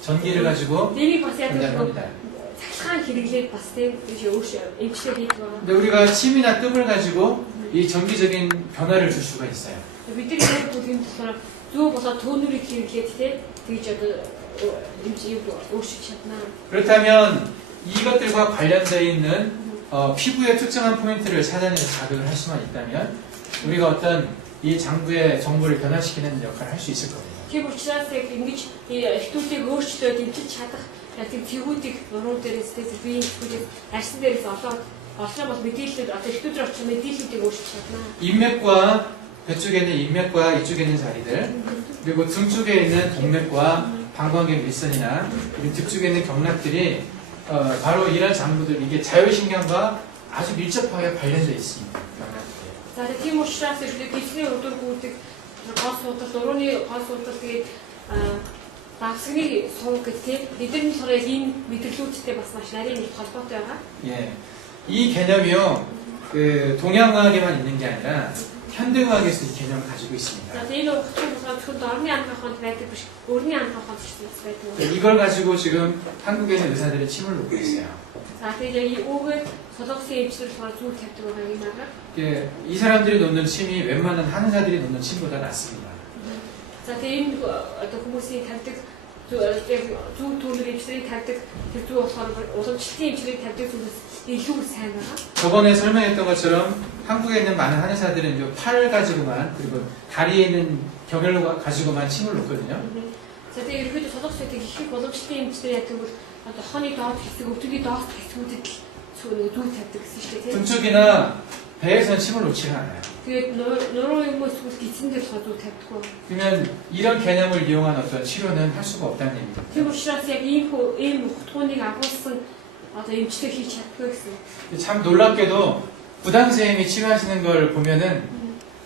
전기를 가지고 Энийг бас яг 전달합니다. цахилгаан хэрэглээд бас тий өөрөөр эмчлэг хийдэг байгаа. 근데 우리가 침이나 뜸을 가지고 이 전기적인 변화를 줄 수가 있어요. Бидний өөр бүлгийн болохоор зөв болоод төөнөрийг хэрэглээд тий тэгж одоо эмчийг өөрчилж чадна. 그렇다면 이것들과 관련되어 있는 피부의 특정한 포인트를 찾아내서 자극을 할 수만 있다면 우리가 어떤 이 장부의 정보를 변화시키는 역할을 할 수 있을 겁니다. Тэр учраас яг ингэж эхтүүдийг өөрчлөөд эмчилж чадах яг тийм тэгүүдийг нуруу дээрээс тий биеийн тэгүүдийг арьсан дээрээс олоод бол мэдээлэлүүд одоо эхтүүдээр очих мэдээллүүдийг өөрчилж чадна. 인맥과 배쪽에 있는 인맥과 이쪽에 있는 자리들 그리고 등 쪽에 있는 동맥과 방광경 일선이나 그리고 등 쪽에 있는 경락들이 바로 이런 장부들 이게 자율신경과 아주 밀접하게 관련되어 있습니다. 경락들이. За тийм учраас ихтэй бидний өдөргүүдийг гол судалт, урууны гол судалт тэгээд давсгны сувг гэх тийм эдгээр нь болохоор ийм мэдрэлүүдтэй бас маш нарийн нэг холбоотой байгаа. 예, 이 개념이요 그 동양의학에만 있는 게 아니라 현대의학에서 이 개념을 가지고 있습니다. За энэ ухтын болохоор зөвхөн орны анхааханд байдаг биш, өрний анхааханд ч бас байдаг. 이걸 가지고 지금 한국에 있는 의사들이 침을 놓고 있어요. За тэгээд 이 өвгөө солонгосын эмч들 болохоор зүйл тавьдаг байгаа юм аа. 예, 이 사람들이 놓는 침이 웬만한 한의사들이 놓는 침보다 낫습니다. За тэгээд энэ одоо хүмүүсийн тавьдаг зөв төлөв эмч들ийг тавьдаг тэр зөв болохоор уламжлалтын эмч들ийг тавьдаг зүйлс илүү сайн байгаа. 저번에 설명했던 것처럼 한국에 있는 많은 한의사들은 이제 팔 가지고만 그리고 다리에 있는 경혈로 가지고만 침을 놓거든요. За тэгээд ерөөдөө солонгос байдаг их уламжлалтын эмч들 яадаг бол одоо хооны доод хэсэг, өвдөгийн доод хэсгүүдэд зүйл тавьдаг гэсэн шүү дээ. 등 쪽이나 배에서는 침을 놓지가 않아요. Тэгээд нуруу юм эсвэл гидсэн дээр зүйл тавьдаг. 그러면 이런 개념을 이용한 어떤 치료는 할 수가 없다는 얘기입니다. Тийм учраас яг ийм утгуудыг агуулсан одоо эмчлэг хийж чаддаг гэсэн. 참 놀랍게도 부당 선생님이 치료하시는 걸 보면은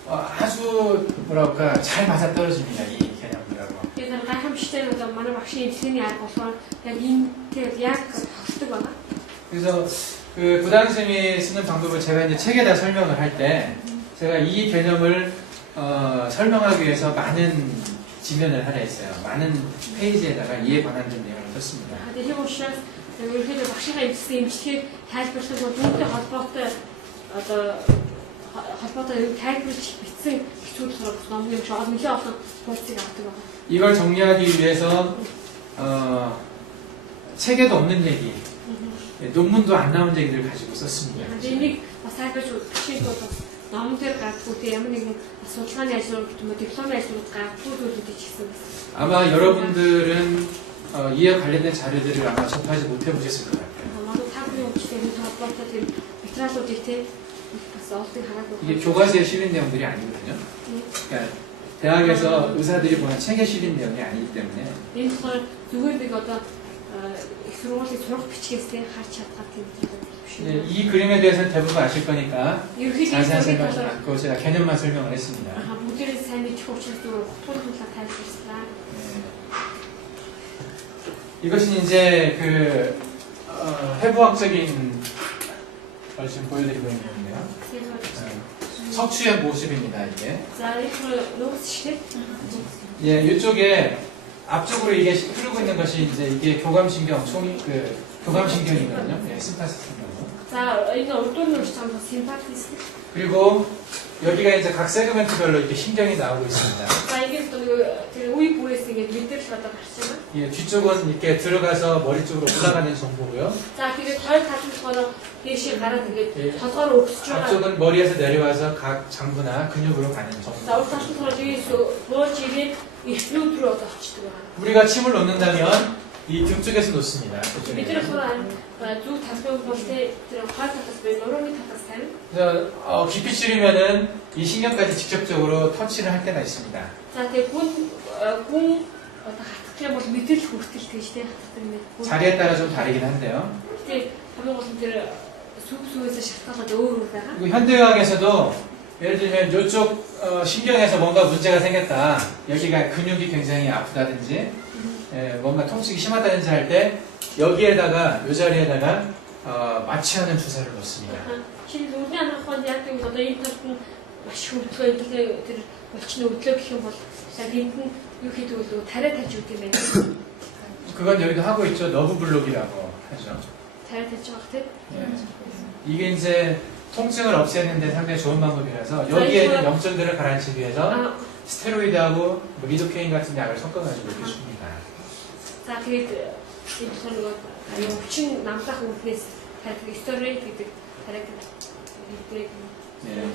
아주 뭐랄까 잘 맞아 떨어집니다. 이 개념이라고. Тэгээд гайхамшигтай одоо манай багшийн эмчлийн арга болохоор яг энэ яг тогтдог байна. 그래서 그 부당 선생님이 쓰는 방법을 제가 이제 책에다 설명을 할 때 제가 이 개념을 설명하기 위해서 많은 지면을 하려 했어요. 많은 페이지에다가 이에 관한 내용을 썼습니다. Тэгээд тийм учраас ерөөдөө багшийнхаа эмчлэгийг тайлбарлах бол үүнтэй холбоотой одоо холбоотой тайлбарлаж бичсэн хэцүүд сурах номны юм шиг олон нэлээд олон хуудсыг авдаг байна. 이걸 정리하기 위해서 책에도 없는 얘기, 논문도 안 나온 얘기를 가지고 썼습니다. Энийг бас тайлбарж бичиж бол номон дээр гаргахгүй ямар нэгэн судалгааны ажлууд гэх юм уу дипломын ажлууд гаргахгүй зүйлүүдийг хийсэн байна. 아마 여러분들은 이에 관련된 자료들을 아마 접하지 못해 보셨을 것 같아요. Манай тагрын өмчлөлийн холбоотой тийм материалуудыг тийм бас олдыг хараагүй. 이게 교과서에 실린 내용들이 아니거든요. 그러니까 대학에서 의사들이 보는 책에 실린 내용이 아니기 때문에 Энэ болохоор зүгээр нэг одоо их сургуулийн сурах бичгээс харж чадах тийм биш. 이 그림에 대해서는 대부분 아실 거니까 ерөнхийдөө 자세한 зүйл 설명은 бол 않고 제가 개념만 설명을 했습니다. бүгдээрээ сайн мэдэх учраас зүгээр утгууд талаар тайлбарлалаа. 이것이 이제 그 해부학적인 걸 지금 보여드리고 있는 건데요. 척추의 모습입니다. 이게. За энэ нууц шиг 예, 이쪽에 앞쪽으로 이게 흐르고 있는 것이 이제 이게 교감신경 교감신경이거든요. 예, 심파시스경. За энэ урдуур нууц цаанд симпатис. 그리고 여기가 이제 각 세그멘트별로 이렇게 신경이 나오고 있습니다. За 이게 또 그 우이 부에서 이게 밑에서 갖다 봤잖아. 예, 뒤쪽은 이렇게 들어가서 머리 쪽으로 올라가는 정보고요. За тэгээд хоёр талын 대신 гараад ингээд толгоор өгсөж байгаа. 앞쪽은 머리에서 내려와서 각 장부나 근육으로 가는 정보. За урд талын дээр дээрээс нууц ирээд ихлүүд рүү очдог байна. 우리가 침을 놓는다면 이 등 쪽에서 놓습니다. бидний болохоор зүг талбайг бол тэр хойд талаас буюу нурууны талаас тавина. 그래서 깊이 찌르면은 이 신경까지 직접적으로 터치를 할 때가 있습니다. За тэгээ гүн одоо хатгах юм бол мэдрэл хүртэл тэгж тий хатдаг нэг. 자리에 따라 좀 다르긴 한데요. Тэгээ хамгийн гол нь тэр сүгсээс шалтгаалаад өөр өөр байгаа. 그리고 현대의학에서도 예를 들면 이쪽 신경에서 뭔가 문제가 생겼다. 여기가 근육이 굉장히 아프다든지 뭔가 통증이 심하다든지 할 때 여기에다가 이 자리에다가 마취하는 주사를 놓습니다. Шинэ үрний анханд яг тийм одоо энэ талд нь маш хөвдгөө тэр болчны өдлөө гэх юм бол яг энд нь юу хийдэг вэ? Тариа тавьж өгд юм байна. 그건 여기도 하고 있죠. 너브 블록이라고 하죠. Тариа тавьж байгаа тийм. 예. 이게 이제 통증을 없애는 데 상당히 좋은 방법이라서 여기에 있는 염증들을 가라앉히기 위해서 스테로이드하고 리도케인 같은 약을 섞어가지고 이렇게 줍니다. За тэгээд энэ болохоор нөгөө аюу хүчин намлах үүднээс тарих стероид гэдэг тарих гэдэг. 예.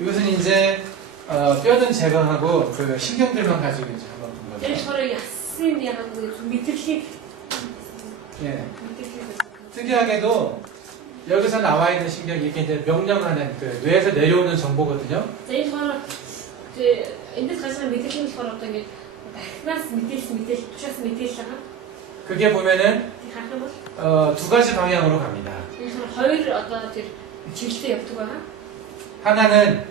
이것은 이제 뼈는 제거하고 그 신경들만 가지고 이제 한번 본 Тэр 거죠. болохоор ясын яг мэдрэлийг 예. 특이하게도 여기서 나와 있는 신경이 이렇게 이제 명령하는 그 뇌에서 내려오는 정보거든요. За энэ болохоор эндээс гарч байгаа мэдээлэл нь болохоор одоо ингээд дахнаас мэдээлэл тушаас мэдээлэл байгаа. 그게 보면은 Тэг харах юм бол 두 가지 방향으로 갑니다. энэ хоёр одоо тэр чиглэлтэй явдаг байгаа. 하나는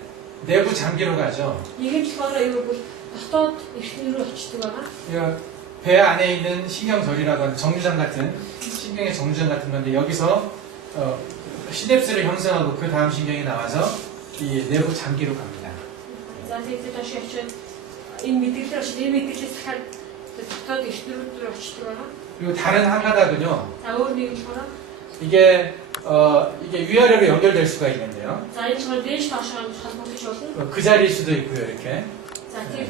내부 장기로 가죠. Нэг нь болохоор юу гэвэл дотоод эртний рүү очдог байгаа. 그러니까 배 안에 있는 신경절이라고 하는 정류장 같은 신경의 정류장 같은 건데 여기서 시냅스를 형성하고 그 다음 신경이 나와서 이 내부 장기로 갑니다. За тэгээд тааш очиод энэ мэдээлэл очиж энэ мэдээлэлээс дахиад дотоод эртний рүү очдог байгаа. 그리고 다른 한 가닥은요. За өөр нэг нь болохоор 이게 위아래로 연결될 수가 있는데요. за энэ болохоор дээш доошоо холбогдож болно. 그 자리일 수도 있고요. 이렇게 За тэр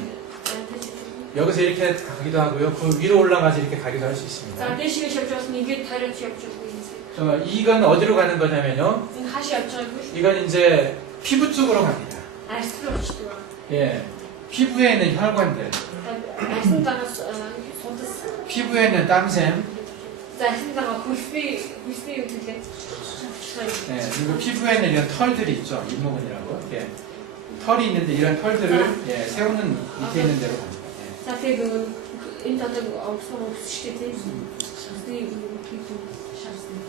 여기서 이렇게 가기도 하고요. 그 위로 올라가서 이렇게 가기도 할 수 за 있습니다. дээшгээ шавж болно. ингээд тариач явж болно. 이건 어디로 가는 거냐면요. Энэ хааш явж байгаагүй 이건 이제 피부 쪽으로 갑니다. арьс руу очдог байгаа. 예, 피부에 있는 혈관들, Арьсан дагаас судас. 피부에 있는 땀샘, За арьсан дагаа хөлсний юу гэлээ. 예, 그리고 피부에 있는 이런 털들이 있죠. 잇모근이라고. 예, 털이 있는데 이런 털들을 예, 세우는 밑에 있는 데로 갑니다. 예. За тэгээд энэ одоо овсон өсчтэй тийм. Шансны шансны.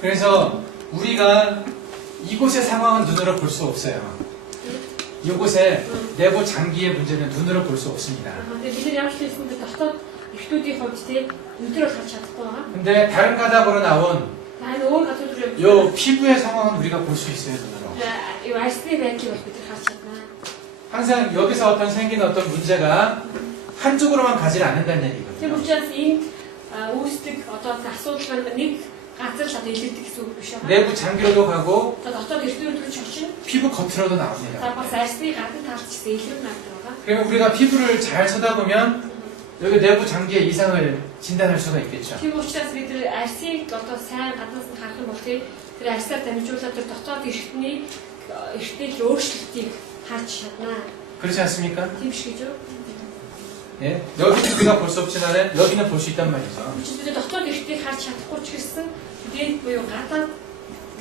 그래서 우리가 이곳의 상황은 눈으로 볼 수 없어요. 이곳의 내부 장기의 문제는 눈으로 볼 수 없습니다. Тэгээд бид нар ямар ч хэлсэн дотоод эртүүдийн хувьд тийм өдрөөр харж чадахгүй байгаа. 근데 다른 가닥으로 나온 За энэ өөр газар руу 요 피부의 상황은 우리가 볼 수 있어요, 눈으로. юу арьсны байдлыг бол бид нар харж чадна. 항상 여기서 어떤 생긴 어떤 문제가 한쪽으로만 가지 않는다는 Тийм 얘기거든요. учраас энэ үүсдэг одоо асуудал нэг газар л одоо илэрдэг гэсэн үг биш үү? 내부 장기로도 가고 За дотоод эртнүүд рүү ч очино. 피부 겉으로도 나옵니다. За бас арьсны гадна талч гэсэн илэрх надад байгаа. 그러면 우리가 피부를 잘 쳐다보면 여기 내부 장기의 이상을 진단할 수가 있겠죠. Тийм учраас бид нар арьсыг одоо сайн гаднаас нь харах юм бол тэр арьсаар дамжуулаад тэр дотоод эртний өөрчлөлтийг харж чадна. 그렇지 않습니까? Тийм шиг гэж юу? 예, 여기는 우리가 볼 수 없지만 여기는 볼 수 있단 말이죠. Учир бид дотоод эртнийг харж чадахгүй ч гэсэн дээд буюу гадаад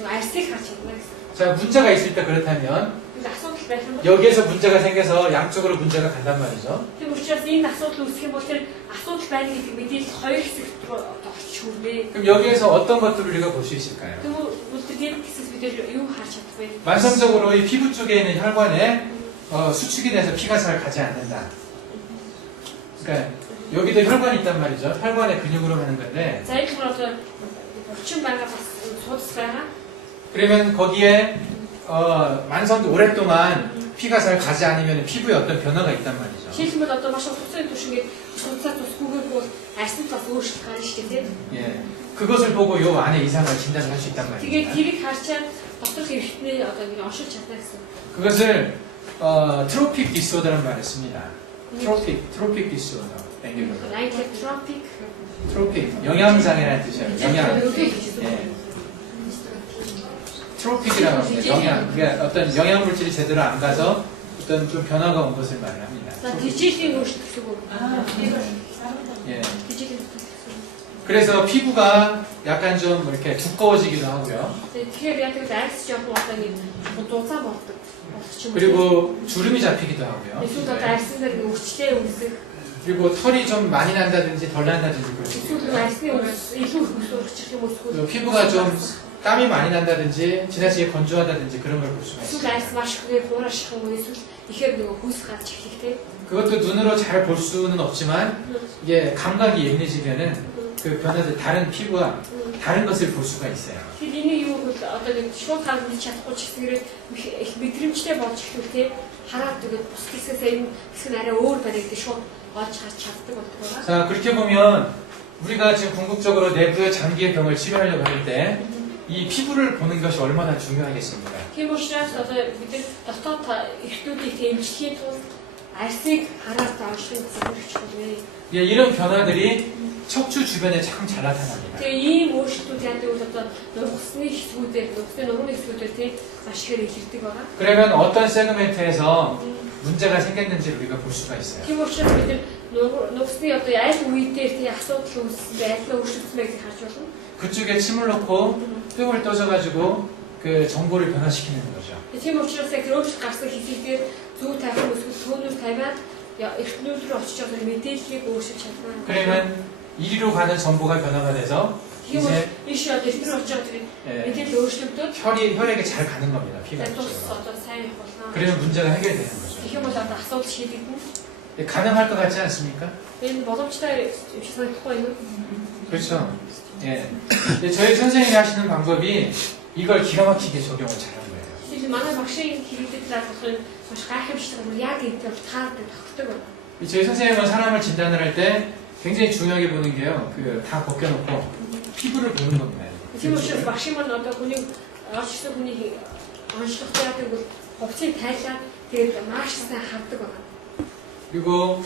арьсыг харж чадна гэсэн. 자, 문제가 있을 때 그렇다면 Бид асуудал байх юм бол 여기에서 문제가 생겨서 양쪽으로 문제가 간단 말이죠. тийм учраас энэ асуудал үүсэх юм бол тэр асуудал байна гэдэг мэдээлэл хоёр хэсэгт рүү орчих хүрнэ. 그럼 여기에서 어떤 것들을 우리가 볼 수 있을까요? Тэгвэл тэр хэсэс бид юу харж чадах вэ? 만성적으로 이 피부 쪽에 있는 혈관에 수축이 돼서 피가 잘 가지 않는다. 그러니까 여기도 혈관이 있단 말이죠. 혈관의 근육으로 하는 건데 За энэ болохоор одоо булчин байгаа бас судас байгаа. 그러면 거기에 만성 오랫동안 피가 잘 가지 않으면 피부에 어떤 변화가 있단 말이죠. Жишээлбэл одоо маш их хугацааны турш ингээд судасаа тусгүйгээр бол арьсанд бас өөрчлөлт гарна шүү дээ. 예, 그것을 보고 요 안에 이상을 진단을 할 수 있단 Тэгээд 말이죠. тэрийг харчаад доторх эртний одоо ингэ оншилж чадна гэсэн. 그것을 트로픽 디스오더라는 말을 씁니다. 트로픽 디스오더. 땡겨요. Lycanthropic 트로픽, 영양장애라는 뜻이에요. 영양. 예. 트로픽이라고 합니다. 영양. 그러니까 어떤 영양 물질이 제대로 안 가서 어떤 좀 변화가 온 것을 말을 합니다. За дижилийн өөрчлөлт гэсэн үг. 예. Дижилийн 그래서 피부가 약간 좀 이렇게 두꺼워지기도 하고요. Тэгэхээр яг л арьс жоохон одоо нэг дууцаа болдог. 그리고 주름이 잡히기도 하고요. эсвэл одоо арьсан дээр нэг өвчлээ үүсэх. 그리고 털이 좀 많이 난다든지 덜 난다든지 그런 эсвэл арьсны өвс илүү хөвсөрчих юм уу 그리고 피부가 좀 땀이 많이 난다든지 지나치게 건조하다든지 그런 걸 볼 수가 эсвэл 있어요. арьс маш 크게 хуураших юм уу эсвэл ихээр нөгөө хүйс гарч эхлэх тийм. 그것도 눈으로 잘 볼 수는 없지만 이게 감각이 예민해지면은 그 변화들 다른 피부와 다른 것을 볼 수가 있어요. Тэгэхээр энийг юу гэвэл одоо нэг шууд харж чадахгүй ч гэсээр их мэдрэмжтэй болж эхлэв тийм. Хараад тэгээд бус хэсгээс энэ хэсэг нь арай өөр баригдаж шууд олж харж чаддаг болдог. 자, 그렇게 보면 우리가 지금 궁극적으로 내부의 장기의 병을 치료하려고 할 때 이 피부를 보는 것이 얼마나 중요하겠습니까? Тийм учраас одоо бид нар дотоод эртнүүдийг эмчлэхийн тулд арьсыг хараад таашгүй замрч байна. 예, 이런 변화들이 척추 주변에 참 잘 나타납니다. Тэгээ ийм өөрчлөлтүүд яадаг бол одоо нугасны хэсгүүдээр, нугасны нурууны хэсгүүдээр тийм маш ихээр илэрдэг байгаа. 그러면 어떤 세그멘트에서 문제가 생겼는지 우리가 볼 수가 있어요. Тийм учраас бид нар нугасны одоо аль үе дээр тийм асуудал үүссэн бэ, аль өөрчлөлтсөн байгааг харж болно. 그쪽에 침을 넣고 뜸을 떠줘가지고 그 정보를 변화시키는 거죠. Тийм учраас яг өөрчлөлт гарсан хэсгээр зүү тавих эсвэл төөнүүр тавиад эртнүүд рүү очиж байгаа мэдээллийг өөрчилж чадна. 그러면 이리로 가는 정보가 변화가 돼서 Тийм 이제 иш одоо эртнүүд очиж байгаа мэдээлэл өөрчлөгдөд 혈액에 잘 가는 겁니다. 피가. тус одоо сайн их болно. 그러면 문제가 해결되는 거죠. Тэгэх юм бол одоо асуудал шийдэгдэнэ. 예, 가능할 것 같지 않습니까? Энэ боломжтой юм шиг санагдахгүй юу? 그렇죠. 예. 근데 저희 선생님이 하시는 방법이 이걸 기가 막히게 적용을 잘한 거예요. Тэгэхээр манай багшийн хэрэгдэд заах нь маш гайхамшигтай юм. Яг энэ төр таардаг тогтдог байна. 저희 선생님은 사람을 진단을 할 때 굉장히 중요하게 보는 게요. 그 다 벗겨놓고 피부를 보는 겁니다. Тийм учраас багшийн маань одоо хүнийг орчсон хүнийг онцлогтой яадаг бол хувцсыг тайлаад тэгээд маш сайн хардаг байна. 그리고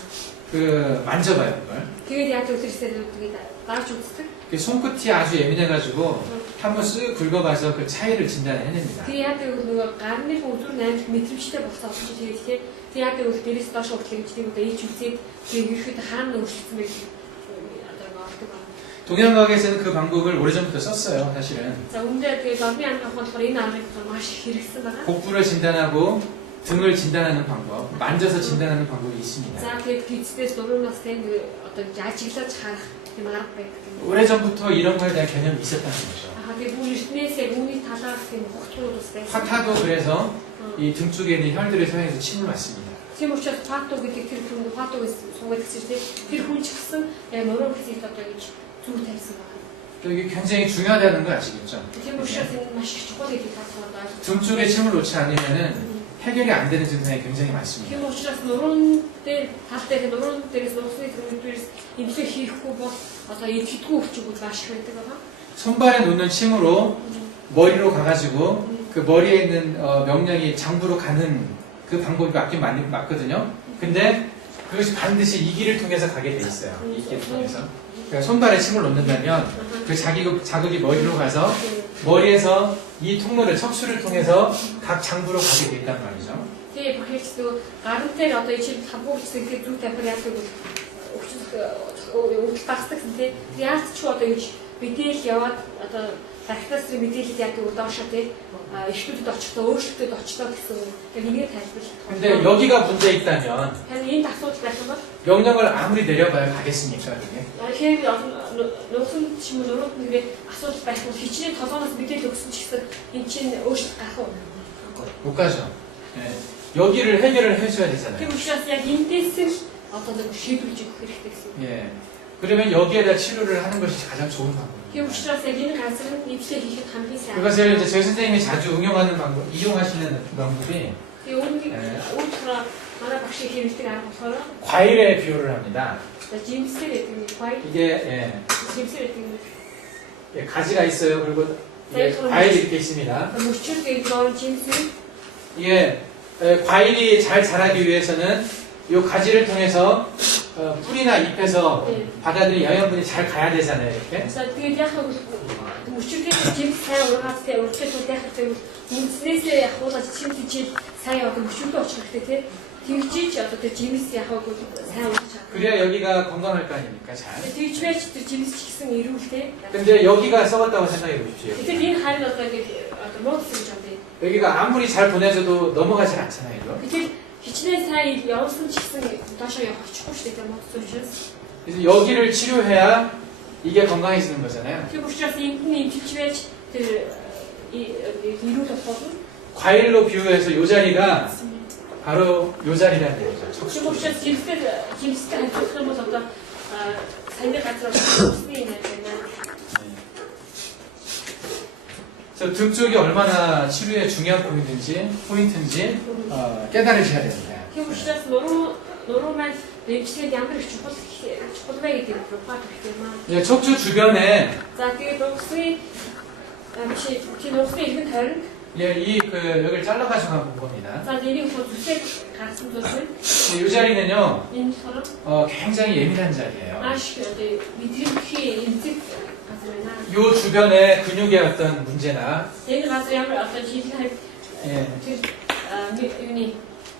그 만져봐요 그걸. Тэгээд яадаг үсрэсээ тэгээд дарж үздэг. 그 손끝이 아주 예민해가지고 한번 쓱 긁어봐서 그 차이를 진단을 해냅니다. Тэгээд яадаг бол нөгөө гарны үзүүр 8 мэдрэмжтэй болсон ч тэгээд тэгээд яадаг бол дээрээс доош уртлаж тийм одоо ийч үзээд тэгээд ерөөхдөө хаана өөрчлөсөн бэ гэдэг одоо ордог байна. 동양과학에서는 그 방법을 오래전부터 썼어요 사실은. За үүндээ тэгээд орны анхаа болохоор энэ аргыг маш хэрэгсэн байгаа. 복부를 진단하고 등을 진단하는 방법, 만져서 진단하는 방법이 있습니다. За тэгээд гидсдээс нуруунаас тийм одоо ажиглаж харах юм арга байдаг. 오래전부터 이런 거에 대한 개념이 있었다는 거죠. Тэгээд бүр эртнээсээ үүний талаарх тийм хогтгууд бас байсан. 화타도 그래서 이 등 쪽에 있는 혈들을 사용해서 침을 맞습니다. Тийм учраас фато гэдэг тэр хүн фато гэсэн суугаад гэсэн тийм тэр хүн ч гэсэн яг нуруу хэсэгт одоо ингэж зүг тавьсан байна. 이게 굉장히 중요하다는 걸 아시겠죠? Тийм учраас энэ маш их чухал гэдэг таатай байна. 등 쪽에 침을 놓지 않으면은 해결이 안 되는 증상이 굉장히 많습니다. Тийм учраас нуруунд дээр тал дээр нуруунд дээрээс нуусны төрөлдөөс имлэг хийхгүй бол одоо идэвхтэй өвчгүүд маш их байдаг байна. 손발에 놓는 침으로 머리로 가가지고 그 머리에 있는 명령이 장부로 가는 그 방법이 맞거든요. 근데 그것이 반드시 이 길을 통해서 가게 돼 있어요. 이 길을 통해서. 그러니까 손발에 침을 놓는다면 그 자극이 머리로 가서 머리에서 이 통로를 척추를 통해서 각 장부로 가게 돼 있단 말이죠. Тийм бахилч нөгөө гарын дээр одоо ичил хамгуур хэсгээр зүг тавьар яадаг өвдөл багсдаг тийм яалт ч одоо ингэж мэдээлэл яваад одоо дахиад тэр мэдээлэл яадаг доошо тийм эртнүүдэд очихдоо өөрчлөлтөд очихдоо гэсэн яг энийг тайлбарлах. 근데 여기가 문제 있다면 харин энд асуудал байх юм бол 명령을 아무리 내려봐야 가겠습니까? 그게? тэгэхээр нуусан ч юм уу нуруунд нэгэ асуудал байх бол хичнээн толгоноос мэдээлэл өгсөн ч гэсэн эн чинь өөрчлөлт гарах уу? 못 가죠. 예. 여기를 해결을 해줘야 되잖아요. Тийм учраас яг эндээс л одоо нэг шийдвэрлэж өгөх хэрэгтэй гэсэн. 예. 그러면 여기에다 치료를 하는 것이 가장 좋은 방법이에요. Тийм учраас яг энэ газар нь 입сээ хийхэд хамгийн сайн. 그것을 이제 저희 선생님이 자주 응용하는 방법, 이용하시는 방법이 Тэгээ өөрөөр манай багшийн хэрэглэдэг арга болохоор 과일에 비유를 합니다. жимсээр гэдэг нэг 과일 이게 жимсээр гэдэг нэг 예, 가지가 있어요. 그리고 이게 과일이 이렇게 있습니다. мөчүүд гэдэг нөр жимсээр 이게 과일이 잘 자라기 위해서는 이 가지를 통해서 뿌리나 잎에서 받아들인 영양분이 잘 가야 되잖아요. 이렇게. тэгээд яг мөчүүдийн жимс сайн ургаас тэгээ урчлалууд яг Жимснээсээ явуулаад жимсэж сайн одоо өчигдөө очих хэрэгтэй тийм. Тэгжиж одоо тэр жимс яваагүй сайн ууж чадна. 그래야 여기가 건강할 거 아닙니까? 잘. Тэгж байж тэр жимс ч гэсэн эрүүлтэй. 근데 여기가 썩었다고 생각해 보십시오. Тэгэхээр энэ харин одоо ингээд одоо муудсан гэж байна. 여기가 아무리 잘 보내줘도 넘어가질 않잖아요. 이거. Тэгэхээр хичнээн сайн явуулсан ч гэсэн доошоо явах очихгүй шүү дээ муудсан учраас. 그래서 여기를 치료해야 이게 건강해지는 거잖아요. Тэр учраас энд нь имчилж байж тэр эрүүл болох болно. 과일로 비유해서 요 자리가 바로 요 자리라는 거죠. Тэр учраас жимстэй харьцуулах юм бол одоо саяны газар усны юм байна. 그래서 등 쪽이 얼마나 치료에 중요한 포인트인지 깨달으셔야 됩니다. Тэр учраас нуруу маань эмчилгээнд ямар их чухал вэ гэдэг пропаганд гэх юм аа. 이제 척추 주변에 За тэгээд усны усны иргэн тойронд 여기를 잘라가지고 한번 봅니다. за нэрийг зүсэг гарсан зүйлс 이 자리는요, энэ болохоор 굉장히 예민한 자리예요. маш одоо мэдрэмжийн эмзэг газар байна. 이 주변에 근육의 어떤 문제나 Энэ газар ямар одоо жилийн 예, тэр юуны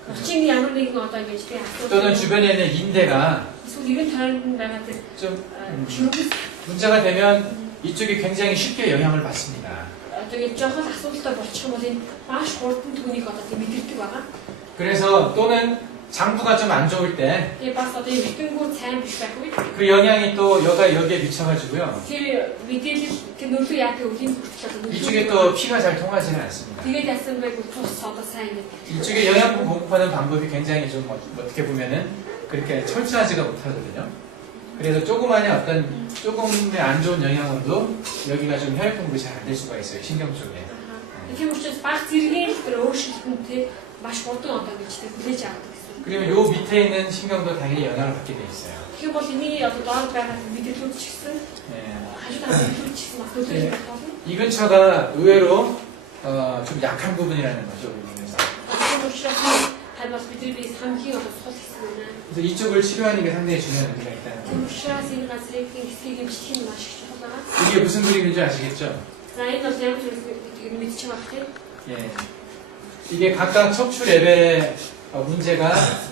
орчин ямар нэгэн одоо ингэж тийм 또는 асуудал 주변에 있는 인대가 эсвэл иргэн тойронд байгаа тэр 좀 хөрөнгөс 문제가 되면 이쪽이 굉장히 쉽게 영향을 받습니다. одоо ингэ жоохон асуудалтай болчих юм бол энэ маш хурдан түүнийг одоо тийм мэдэрдэг байгаа. 그래서 또는 장부가 좀 안 좋을 때 그 Тэгээ бас одоо эрдэнгүү сайн биш байх үед 영향이 또 여기에 미쳐가지고요. тэр мэдээлэл тэр нөлөө яг өвлийн хүртэл одоо 이쪽에 또 피가 잘 통하지는 않습니다. тэгээд яасан байг тус одоо сайн ингэ. 이쪽에 영양분 공급하는 방법이 굉장히 좀 어떻게 보면은 그렇게 철저하지가 못하거든요. 그래서 조금의 안 좋은 영향으로도 여기가 좀 혈액 공급이 잘 안 될 수가 있어요. 신경 쪽에. Тийм учраас баг зэргийн тэр өөрчлөлтөнд маш хурдан одоо ингэж тэр хүлээж авдаг гэсэн. 그리고 요 밑에 있는 신경도 당연히 영향을 받게 돼 있어요. Тэгэхээр бол энэ одоо доор байгаа мэдрэлүүд ч гэсэн 예. хажууд байгаа мэдрэлүүд ч гэсэн бас нөлөөлж байх болно. 이 근처가 의외로 좀 약한 부분이라는 거죠. 우리 몸에서. Тийм учраас харин бас бидний биес хамгийн одоо сул хэсэг байна. 그래서 이쪽을 치료하는 게 상당히 중요한 의미가 있다는 Тийм 거예요. учраас энэ газрыг хэсгийг эмчлэх нь маш их чухал байгаа. 이게 무슨 그림인지 아시겠죠? За энэ бол ямар зүйл гэдгийг мэдчих байгаа тийм. 예. 이게 각각 척추 레벨의 문제가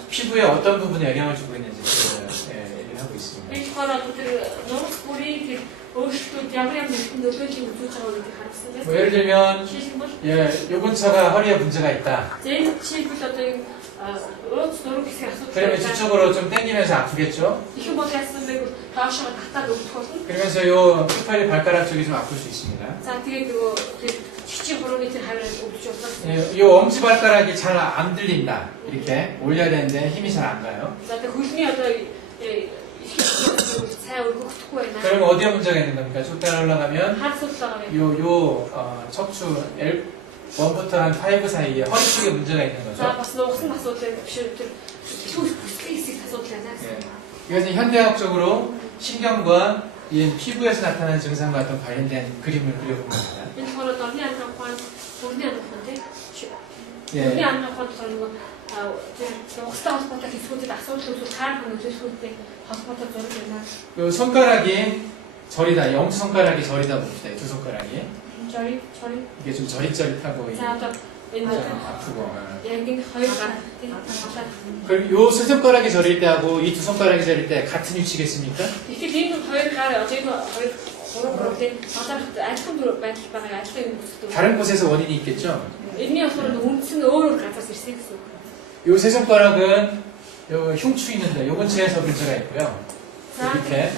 피부에 어떤 부분에 영향을 주고 있는지 얘기를 하고 있습니다. Энэ болохоор тэр нурах бүрийн тэр өөрчлөлтүүд ямар нэгэн нөлөөллийн үзүүлж байгаа гэдгийг харсан байна. 뭐 예를 들면 Жишээлбэл 요 근처가 허리에 문제가 있다. энэ жишээлбэл одоо энэ өөц нуруу хэсэг асуудал 그러면 байна. 뒤쪽으로 좀 당기면서 아프겠죠? Их юм бол яасан бэ гэвэл доошоо татаад өгөх болно. 그러면서 요 휘파리 발가락 쪽이 좀 아플 수 있습니다. За тэгээд нөгөө тэр чичийн хурууны тэр хавраа өгч болно. 예, 요 엄지 발가락이 잘 안 들린다. 이렇게 올려야 되는데 힘이 잘 안 가요. За тэр хөлний одоо сайн өргөхдөггүй байна. 그러면 어디에 문제가 있는 겁니까? 쭉 따라 올라가면 Хар судалгаа байна. 척추 L1부터 한 5 사이에 허리 쪽에 문제가 있는 За 거죠. бас нугсан асуудал биш тэр түүх бүсгийн хэсэг асуудал байна. 예. 이것은 현대학적으로 신경과 이 피부에서 나타나는 증상과 어떤 관련된 그림을 그려본 겁니다. Энэ болохоор дорны анхан ухаан, бүрний анхан ухаан тийм. Бүрний 예. анхан ухаан болохоор нөгөө тэр нугастай холбоотой хэсгүүдэд асуудал үүсэх таар нөлөөлөхтэй холбоотой зураг байна. 요 손가락이 저리다, 이 엄지손가락이 저리다 봅시다. 이 두 손가락이. 저리 이게 좀 저릿저릿하고 за одоо энэ 아프고. яг нэг хоёр гар тийм хатаа. 그럼 요 세 손가락이 저릴 때하고 이 두 손가락이 저릴 때 같은 위치겠습니까? Тэгэхээр энэ хоёр гар одоо энэ хоёр гурвын гадаахт адилхан байдал байгаа адилхан юм үздэг. 다른 곳에서 원인이 있겠죠? Энэний болохоор үндс нь өөр өөр газраас ирсэн гэсэн. 요 세 손가락은 요 흉추 있는데 요 근처에서 문제가 있고요. За 이렇게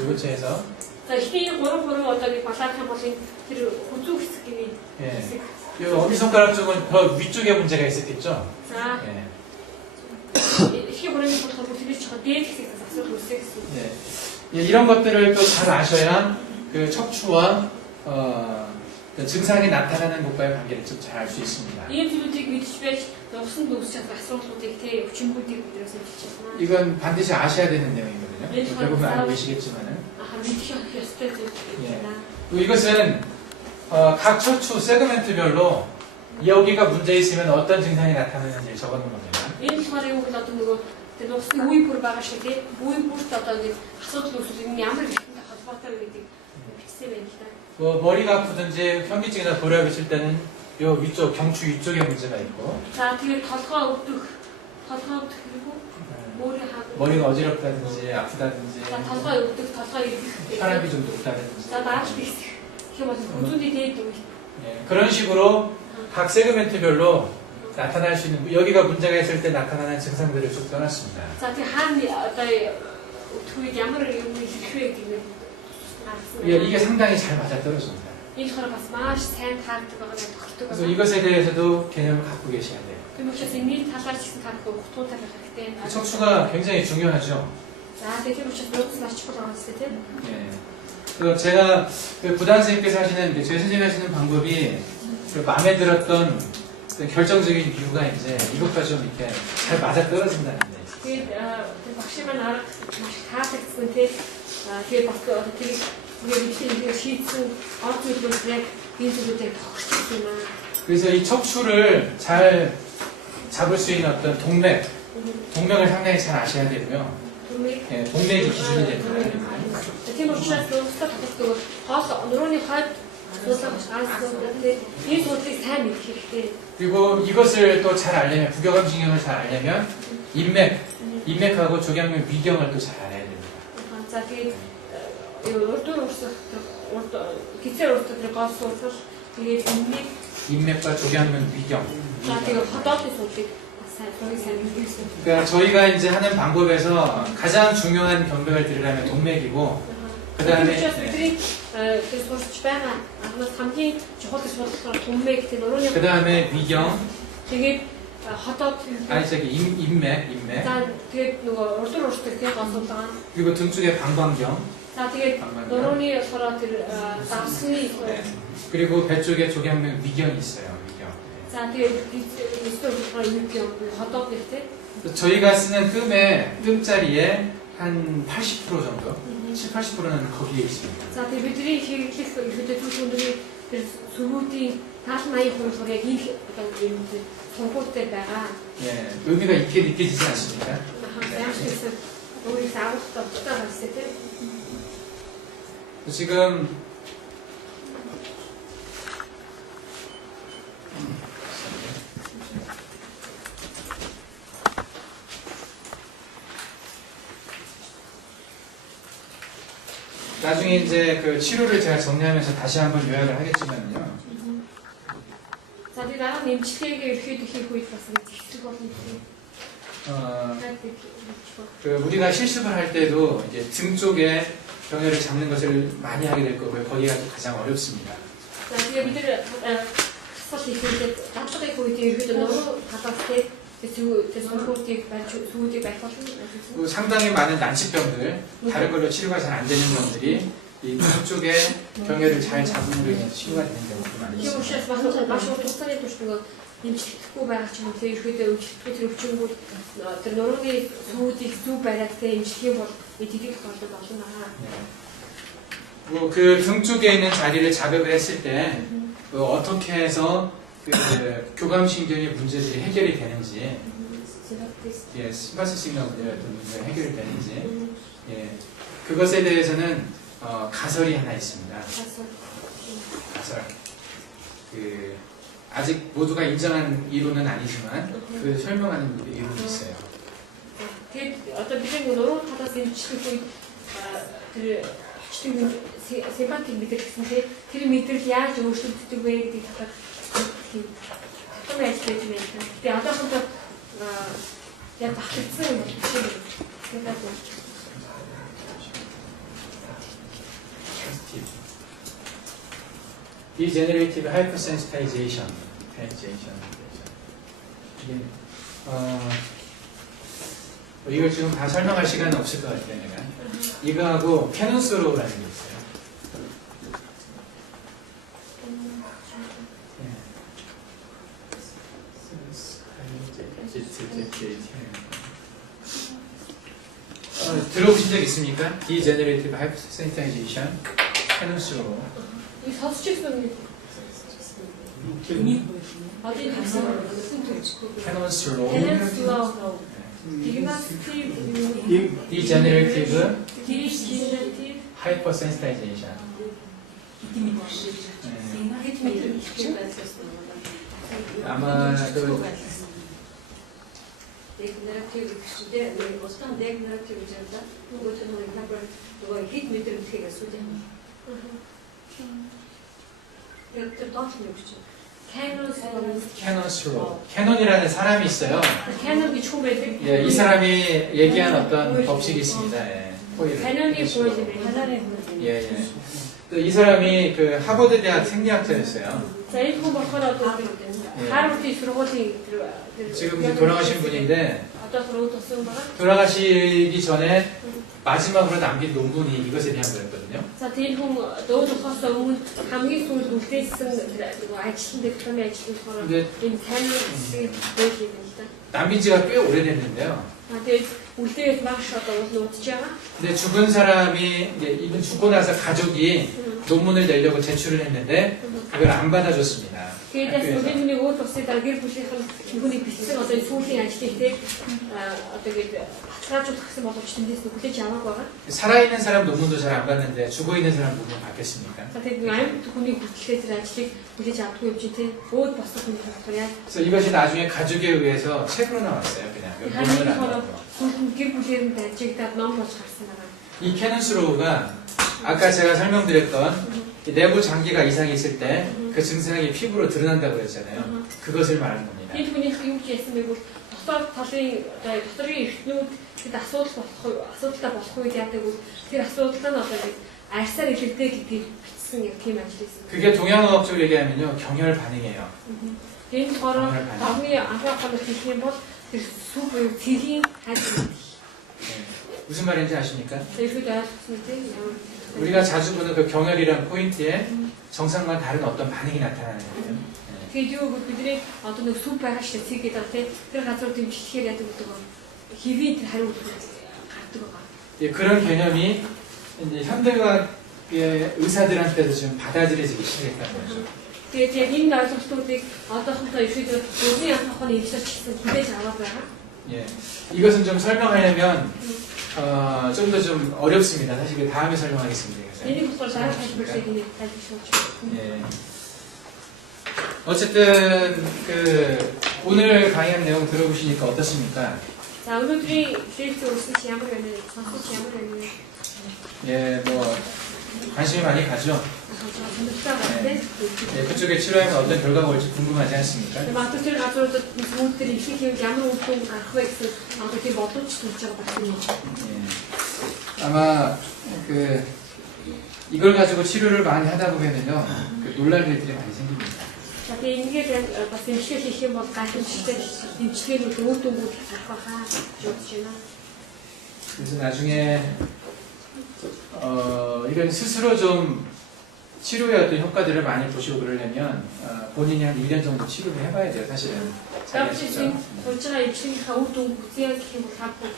요 근처에서 за ихний гурван одоо нэг балаах юм бол энэ тэр хүзүү хэсгийн 예. хэсэг. 요 엄지손가락 쪽은 더 위쪽에 문제가 있었겠죠? За 예. ихний гурван болохоор бүр чихо дээд хэсгээс асуудал үүсэх гэсэн. 예. 예, 이런 것들을 또 잘 아셔야 그 척추와 그 증상이 나타나는 것과의 관계를 좀 잘 알 수 있습니다. Ийм зүйлүүдийг мэдж байж нугсан дүүсч чадах асуудлуудыг тий хүчингүүдийг өдрөөс мэдж чадна. 이건 반드시 아셔야 되는 내용이거든요. 대부분 알고 계시겠지만은. мэдэх ёстой зүйл байна. 이것은 각 척추 세그멘트별로 여기가 문제 있으면 어떤 증상이 나타나는지 적어놓은 겁니다. Энэ болохоор юу гэвэл одоо нөгөө тэр нугсны үе бүр байгаа шиг тий үе бүрт одоо ингэ асуудал үүсэх юм ямар ихэнтэй холбоотой вэ гэдэг бичсэн байна л да. 머리가 아프든지 현기증이나 고려하고 있을 때는 요 위쪽 경추 위쪽에 문제가 있고 За тэгээд толгоо өвдөх 그리고 머리하고 머리가 어지럽다든지 아프다든지 за толгоо өвдөх, толгоо ирэх. 혈압이 좀 높다든지 За дааш бих. Гэх юм бол хүзүүний дээд үйл. 예, 그런 식으로 각 세그멘트별로 나타날 수 있는 여기가 문제가 있을 때 나타나는 증상들을 쭉 써놨습니다. За тэгээд хаана одоо өвдөх ямар юм хэлэхвэ гэдэг 예, 이게 상당히 잘 맞아떨어집니다. энэ болохоор бас маш сайн таардаг байгаа нэг тохирдог 그래서 байна. 이것에 대해서도 개념을 갖고 계셔야 돼요. Тийм учраас энэ талаар ч гэсэн та бүхэн утгуудаар хэрэгтэй. 척추가 굉장히 중요하죠. За тэгээд тийм учраас нууц маш чухал байгаа юм тийм. 예. 그래서 제가 그 부단 선생님께서 하시는 제 선생님이 하시는 방법이 그 마음에 들었던 그 결정적인 이유가 이제 이것과 좀 이렇게 잘 맞아떨어진다는 데 있어요. Тэгээд багш маань арга маш таалагдсан тийм. Тэгээд бас одоо тийм 이게 시즌 어떻게 이 зүйл들이 더 그래서 이 척추를 잘 잡을 수 있는 어떤 동맥을 상당히 잘 아셔야 되고요. 예, 동맥이 기준이 됩니다. тийм учраас өөрсдөө татдаг хоол нурууны хойд суулгах шаардлагатай энэ зүйлийг сайн мэдэх хэрэгтэй. 그리고 이것을 또 잘 알려면 부교감신경을 잘 알려면 인맥하고 조경맥 위경을 또 잘 알아야 됩니다. За тэгээд урдуур урсах гисээр урсах гол суулгах тэгээд 인맥과 조경맥 위경. за тэгээд хотоодын суулгыг сайн мэдэрсэн. 그러니까 저희가 이제 하는 방법에서 가장 중요한 경맥을 들으려면 동맥이고 그 다음에 бидний тэр сурч байгаа анхаас хамгийн чухал гэж бодлоо түмэг тэр нурууны 그 다음에 위경 тэгээд хотоод 아니 저기 인맥 за тэгээд нөгөө урдуур урсдаг тийм гол байгаа. 그리고 등 쪽에 방광경 за тэгээд нурууны болохоор тэр давсны 그리고 배 쪽에 조경맥 위경이 있어요. 위경. за тэгээд эсвэл юу хотоод нэгтэй 저희가 쓰는 뜸자리에 한 80% 정도, 70-80%는 거기에 있습니다. за тэгээд бидний хэрэглэх ихэдтэй түүний тэр сүрүүдийн таал 80% яг энэ одоо юм сонголттой байгаа. 예, 의미가 있게 느껴지지 않습니까? 양식에서 우리 사업부터 붙어갔을 때 지금 나중에 이제 그 치료를 제가 정리하면서 다시 한번 요약을 하겠지만요. за тэгээд дараа нь эмчилгээгээ ерөөхдөө хийх үед бас хэцүү болно тийм. 그 우리가 실습을 할 때도 이제 등 쪽에 경혈을 잡는 것을 많이 하게 될 거고요. 거기가 가장 어렵습니다. за тэгээд бид нэр хасал хийхэд дадлага хийх үед ерөөхдөө нуруу талаас тэр сонголтыг барьж сүүдийг барих болно. 그 상당히 많은 난치병들, 다른 걸로 치료가 잘 안 되는 병들이 이 등 쪽에 경혈을 잘 잡음으로 인해서 치료가 되는 경우도 많이 тийм 있습니다. учраас маш урт хугацааны турш нөгөө эмчлэхгүй байгаа ч юм уу тэр ерөөхдөө өвчлөхгүй тэр өвчнгүүд тэр нурууны сүүдийг зүв бариад тэр эмчлэх юм бол эдгийх болдог болно аа. 그 등 쪽에 있는 자리를 자극을 했을 때 어떻게 해서 그 교감신경의 문제들이 해결이 되는지, 예, 심파스 시그널 어떤 문제가 해결이 되는지, 예, 그것에 대해서는 가설이 하나 있습니다. 가설. 그 아직 모두가 인정한 이론은 아니지만 그 설명하는 이론이 있어요. Тэгээд одоо бидний нуруу талаас эмчлэх үед тэр семантик мэдрэл гэсэн тийм тэр мэдрэл яаж өөрчлөгддөг вэ гэдэг талаар тийм том ажил хийж байна. Тэгээд одоохондоо яг багтагдсан юм биш үү? Degenerative hypersensitization. 이게 이걸 지금 다 설명할 시간은 없을 것 같아요. 내가. 이거하고 캐논스로우라는 게 있어요. 들어보신 적 있습니까? Degenerative hypersensitization, 캐논스로우. 이 서술책성이 어디 학생 캐논스로우. 테넌스로 Degenerative 디지널티 hypersensitization. 아마 또 Дегенератив гэхтээ устан дегенератив гэж байна. Нөгөө нөгөө хит мэдрэмтгээс үгүй. Тэр доош нь өгч. 캐논 스로. 캐논이라는 사람이 있어요. 캐논 гэж хүн байдаг. 예, 이 사람이 얘기한 어떤 법칙이 있습니다. 예, 포일을. 캐논이 보여지네. 하나의 예, 예. 또 이 사람이 그 하버드 대학 생리학자였어요. За энэ хүн болохоор одоо 하버드 сургуулийн 지금 이제 돌아가신 분인데 одоо сургууль туссан байгаа. 돌아가시기 전에 마지막으로 남긴 논문이 이것에 대한 거였거든요. За тэр хүн дуулахаас өмнө хамгийн сүүлд үлдээсэн ажлын дипломын ажил болохоор 근데 энэ 캐논 зүйл юм л да. 남긴 지가 꽤 오래됐는데요. Тэгээд үлдээгээд маш одоо уул удаж байгаа. 근데 죽은 사람이 이제 이분 죽고 나서 가족이 논문을 내려고 제출을 했는데 그걸 안 받아줬습니다. Тэгээд 학교에서. бидний өөр тусны гэр бүлийнх нь хүний бичсэн одоо сүүлийн ажлыг те одоо гээд баталгаажуулах гэсэн боловч тэндээс хүлээж аваагүй байгаа. 살아있는 사람 논문도 잘 안 받는데 죽어있는 사람 논문 받겠습니까? За тэгээд амьд хүний хүртлээр тэр ажлыг хүлээж авдаггүй юм чи те өөд босох хүний болохоор яг 그래서 이것이 나중에 가족에 의해서 책으로 나왔어요. 그냥 논문을 안 나오고. сүүлд гэр бүлээр нь ажигдаад ном болж гарсан байгаа. 이 캐논스로우가 아까 제가 설명드렸던 이 내부 장기가 이상이 있을 때 그 증상이 피부로 드러난다고 그랬잖아요. 그것을 말하는 겁니다. Энэ хүнийх юу гэж яасан бэ гэвэл дотоод талын одоо доторгийн эртнүүд хэд асуудалтай болох үед яадаг вэ? Тэр асуудал нь одоо арьсаар илэрдэг гэдгийг бичсэн яг тийм ажил байсан. 그게 동양어학적으로 얘기하면요 경혈 반응이에요. Энэ болохоор давны анхаа хоног хэлэх юм бол тэр сүв буюу цэгийн хайр. 무슨 말인지 아십니까? тэрхүү ойлгосон тийм ямар 우리가 자주 보는 그 경혈이란 포인트에 정상과 다른 어떤 반응이 나타나는 거예요. тэгээд юу гэвэл бидний одоо нэг сүв байгаа шүү дээ цэг гэдэг тийм тэр газар дэмжлэхээр яадаг гэдэг нь хэвийн тэр хариу гардаг байгаа. 예, 그런 개념이 이제 현대과학의 의사들한테도 지금 받아들여지기 시작했다는 거죠. Тэгээд яг энэ ойлголтуудыг одоохондоо ихэд өөрийн анхаахны эвсэрч гэсэн хүлээж аваад байгаа. 예, 이것은 좀 설명하려면 좀 더 좀 어렵습니다. 사실 그 다음에 설명하겠습니다. Энийг болохоор дараа тайлбарлахыг нэг тайлбарлаж байна. 예. 어쨌든 그 오늘 강의한 내용 들어보시니까 어떻습니까? За өнөөдрийн лекц үргэлж ямар байна вэ? Сонсож ямар байна вэ? 예, 뭐 관심이 많이 가죠. сонирхолтой байна тийм. 예, 그쪽에 치료하면 어떤 결과가 올지 궁금하지 않습니까? Магадгүй тэр газруудад сүүлдээ их юм ямар үр дүн гарах вэ гэсэн одоо тийм бодож төлж байгаа байх юм. 예. 아마 그 이걸 가지고 치료를 많이 하다 보면은요 그 놀랄 일들이 많이 생깁니다. За тийм ингээд бас эмчилгээ хийх юм бол гайхамшигтай эмчилгээнүүд үр дүнгууд гарах байхаа гэж бодож байна. 그래서 나중에 이런 스스로 좀 치료의 어떤 효과들을 많이 보시고 그러려면 본인이 한 1년 정도 치료를 해봐야 돼요, 사실은. 자기가 Тэгвэл 직접. тийм болж байгаа эмчилгээний үр дүн үзье гэх юм бол таагүй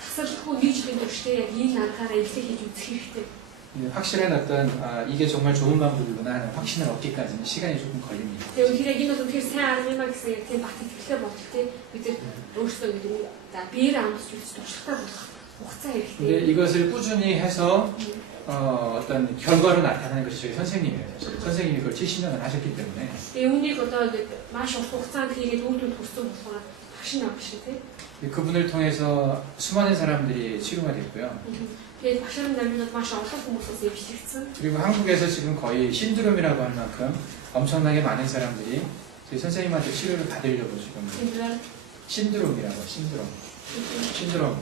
тасалдахгүй нэг жилийн туршдаа яг энэ анхаараа эмчилгээ хийж үзэх хэрэгтэй. 예, 확실한 어떤 이게 정말 좋은 방법이구나 하는 확신을 얻기까지는 시간이 조금 걸립니다. Тэгээ үнэхээр энэ бол үнэхээр сайн арга юм а гэсэн яг тийм бат итгэлтэй болох тийм бид нар өөрсдөө гэдэг нь за биеэр амсч үзэж туршлагатай болох хугацаа 근데 хэрэгтэй. 이것을 꾸준히 해서 어떤 결과로 나타나는 것이 저희 선생님이에요. 사실. 선생님이 그걸 70년을 하셨기 때문에 Тэгээ үүнийг одоо маш урт хугацаанд хийгээд үр дүнд хүрсэн болохоор багш нь авах шиг тийм. 그분을 통해서 수많은 사람들이 치료가 됐고요. Тэгээд багшийн намынууд маш олон хүмүүсээс эмчлэгдсэн. 그리고 한국에서 지금 거의 신드롬이라고 할 만큼 엄청나게 많은 사람들이 저희 선생님한테 치료를 받으려고 지금 Синдром. 신드롬이라고 신드롬. 신드롬.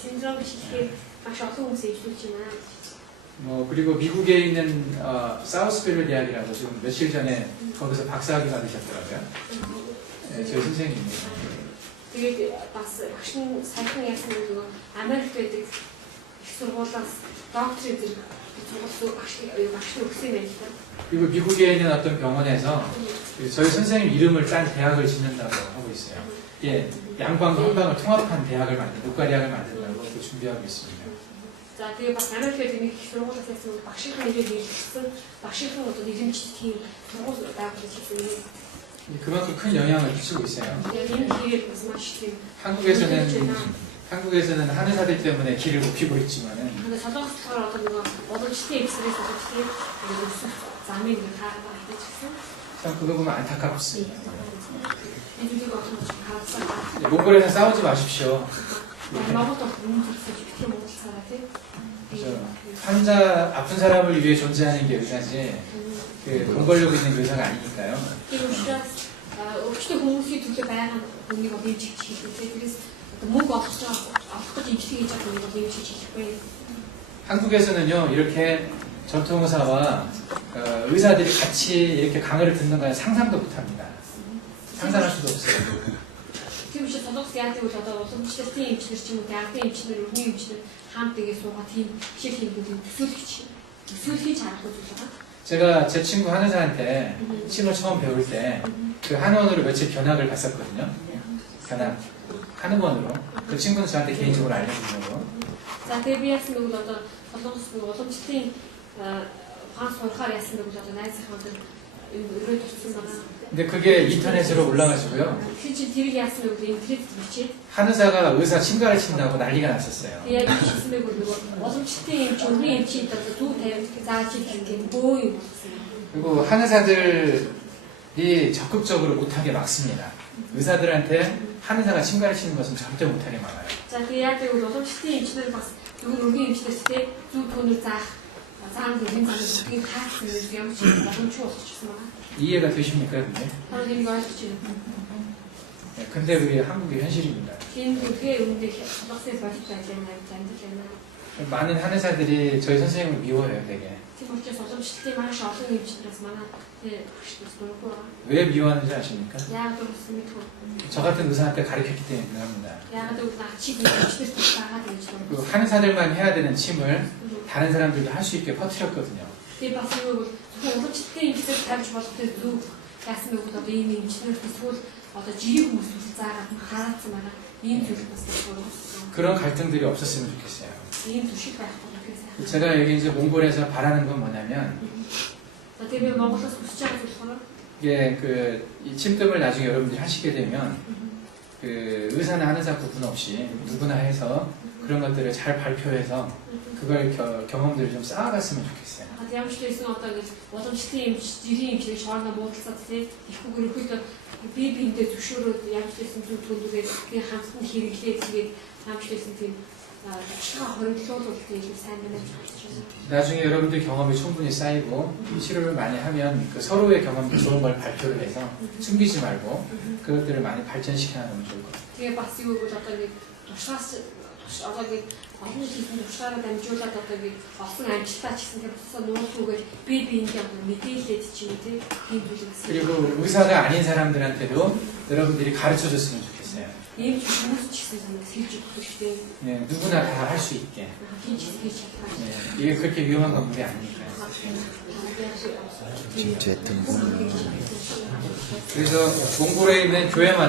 Синдром шилхээр маш олон хүмүүс эмчлүүлж байна. 뭐 그리고 미국에 있는 사우스밸리 대학이라고 지금 며칠 전에 거기서 박사학위 받으셨더라고요. 네, 저희 선생님이에요. Тэгээд бас багш нь сайхан яасан нөгөө Америкт байдаг их сургуулиас докторийн зэрэг сургууль багш нь өгсөн юм байна. 그리고 미국에 있는 어떤 병원에서 저희 선생님 이름을 딴 대학을 짓는다고 하고 있어요. 예, 양방과 한방을 통합한 대학을 문과대학을 만든다고 그 준비하고 있습니다. За тэгээ бас Америкт байдаг нэг их сургуулиас яасан багшийн нэрээр нэрлсэн багшийн одоо нэрмжтэй тийм сургууль байгуулж хийсэн. 그만큼 큰 영향을 끼치고 있어요. Энэ хийгээд бас маш тийм 한국에서는 한의사들 때문에 길을 못 피고 있지만은 근데 자동차로 어떤 누가 얻어지게 입술에서 어떻게 замыг нэг хараад байдаг ч гэсэн 참 그거 보면 안타깝습니다. бидний 어떤 가능성 몽골에서 싸우지 마십시오. Монголд өмнө зүйлсэж битгий муудал цараа тийм. 그래서 환자 아픈 사람을 위해 존재하는 게 의사지 돈 벌려고 있는 게 의사가 아니니까요. Тийм учраас өвчтөе хүмүүсийн төлөө байгаа хүнийг дэмжиж хийх тийм. Тэрээс мөнгө олох гэж имчилгээ хийж байгаа хүнийг дэмжиж хийхгүй. 한국에서는요 이렇게 전통의사와 의사들이 같이 이렇게 강의를 듣는 건 상상도 못합니다. 상상할 수도 없어요. Тийм учраас тодорхой яадаг бол одоо уламжлалтын эмчнэр ч юм уу, ардын эмчнэр, өргөн эмчнэр хамт дэгээ суугаад тийм шиг хийх төсөөлөхийг харах зүйл байгаа. 제가 제 친구 한의사한테 침을 처음 배울 때 그 한의원으로 며칠 견학을 갔었거든요. 견학 한의원으로 그 친구는 저한테 개인적으로 알려준 거고. За тэгээ би яасан гэвэл одоо солонгос уламжлалтын хаан сурахаар яасан гэвэл одоо найзынхаа өрөө турсан байгаа. 근데 그게 인터넷으로 올라가지고요. Тэгэхээр чи тэрийг яасан гэвэл интернет бичээд 한의사가 의사 침 가르친다고 난리가 났었어요. тэгээ яаж хийсэн бэ гэвэл уламжлалтын эмч, өргөн эмчийн одоо зөв тавих зааж хийх гэх бөө юм болсон. 그리고 한의사들이 적극적으로 못하게 막습니다. 의사들한테 한의사가 침 가르치는 것은 절대 못하게 막아요. За тэгээ яадаг гэвэл уламжлалтын эмчнэр бас өргөн эмчнэртэй зөв түүнээр заах заан гэх юм зүйлийг хаасан юм ямар ч боломжгүй болчихсон байна. 이해가 되십니까, 근데? 바로 이거 알지. 네, 근데 그게 한국의 현실입니다. 그게 근데 학생 받을 때는 잔뜩잖아. 많은 한의사들이 저희 선생님을 미워해요, 되게. 지금 어째 좀 실제 많이 셔서 입시라서 많아. 네, 그렇고. 왜 미워하는지 아십니까? 야도 있습니다. 저 같은 의사한테 가르쳤기 때문에 합니다. 야도 나 지금 입시를 다 하는 그 한의사들만 해야 되는 침을 다른 사람들도 할 수 있게 퍼뜨렸거든요. 네, 봤어요. 그래서 실제 입시를 다 주었을 때도 яасан бэ одоо ийм эмчнэр эсвэл одоо жирийн хүмүүс заагаад хараацсан байна. Ийм зүйл бас боловсон. 그런 갈등들이 없었으면 좋겠어요. ийм төшиг байхгүй гэсэн. 제가 여기 이제 몽골에서 바라는 건 뭐냐면 Тэгээ Монголоос хүсэж байгаа зүйл нь 이게 이 침뜸을 나중에 여러분들이 하시게 되면 그 의사나 한의사 구분 없이 누구나 해서 그런 것들을 잘 발표해서 그걸 경험들을 좀 쌓아갔으면 좋겠어요. ямар ч байсан одоо гэж боломжтой юм жирийн юм шиг шоорно муудалцаад тийм ихгүй хөрөхөд би биендээ зөвшөөрөөд ямар ч байсан зүйл төлөвлөгээд тийм хамтанд хэрэглээд тэгээд ямар ч байсан тийм шаа хоригдлуулалт тийм сайн байна гэж бодчихсон. 나중에 여러분들 경험이 충분히 쌓이고 치료를 많이 하면 그 서로의 경험도 좋은 걸 발표를 해서 숨기지 말고 그것들을 많이 발전시켜 나가면 좋을 것 같아요. Тэгээ бас юу гэж одоо нэг тушаас одоо нэг олон хийсэн тушаараа дамжуулаад одоо нэг олсон амжилтаа ч гэсэн тэр нууцгүйгээр би биендээ одоо мэдээлээд ч юм тийм зүйлийг бас 그리고 의사가 아닌 사람들한테도 여러분들이 가르쳐 줬으면 좋겠어요. ийм ч хүмүүс ч гэсэн хэлж өгөх хэрэгтэй. 네, 누구나 다 할 수 있게. хийж чадах. 네, 이게 그렇게 위험한 건물이 아니니까요. 지금 제 등. 그래서 몽골에 있는 교회마다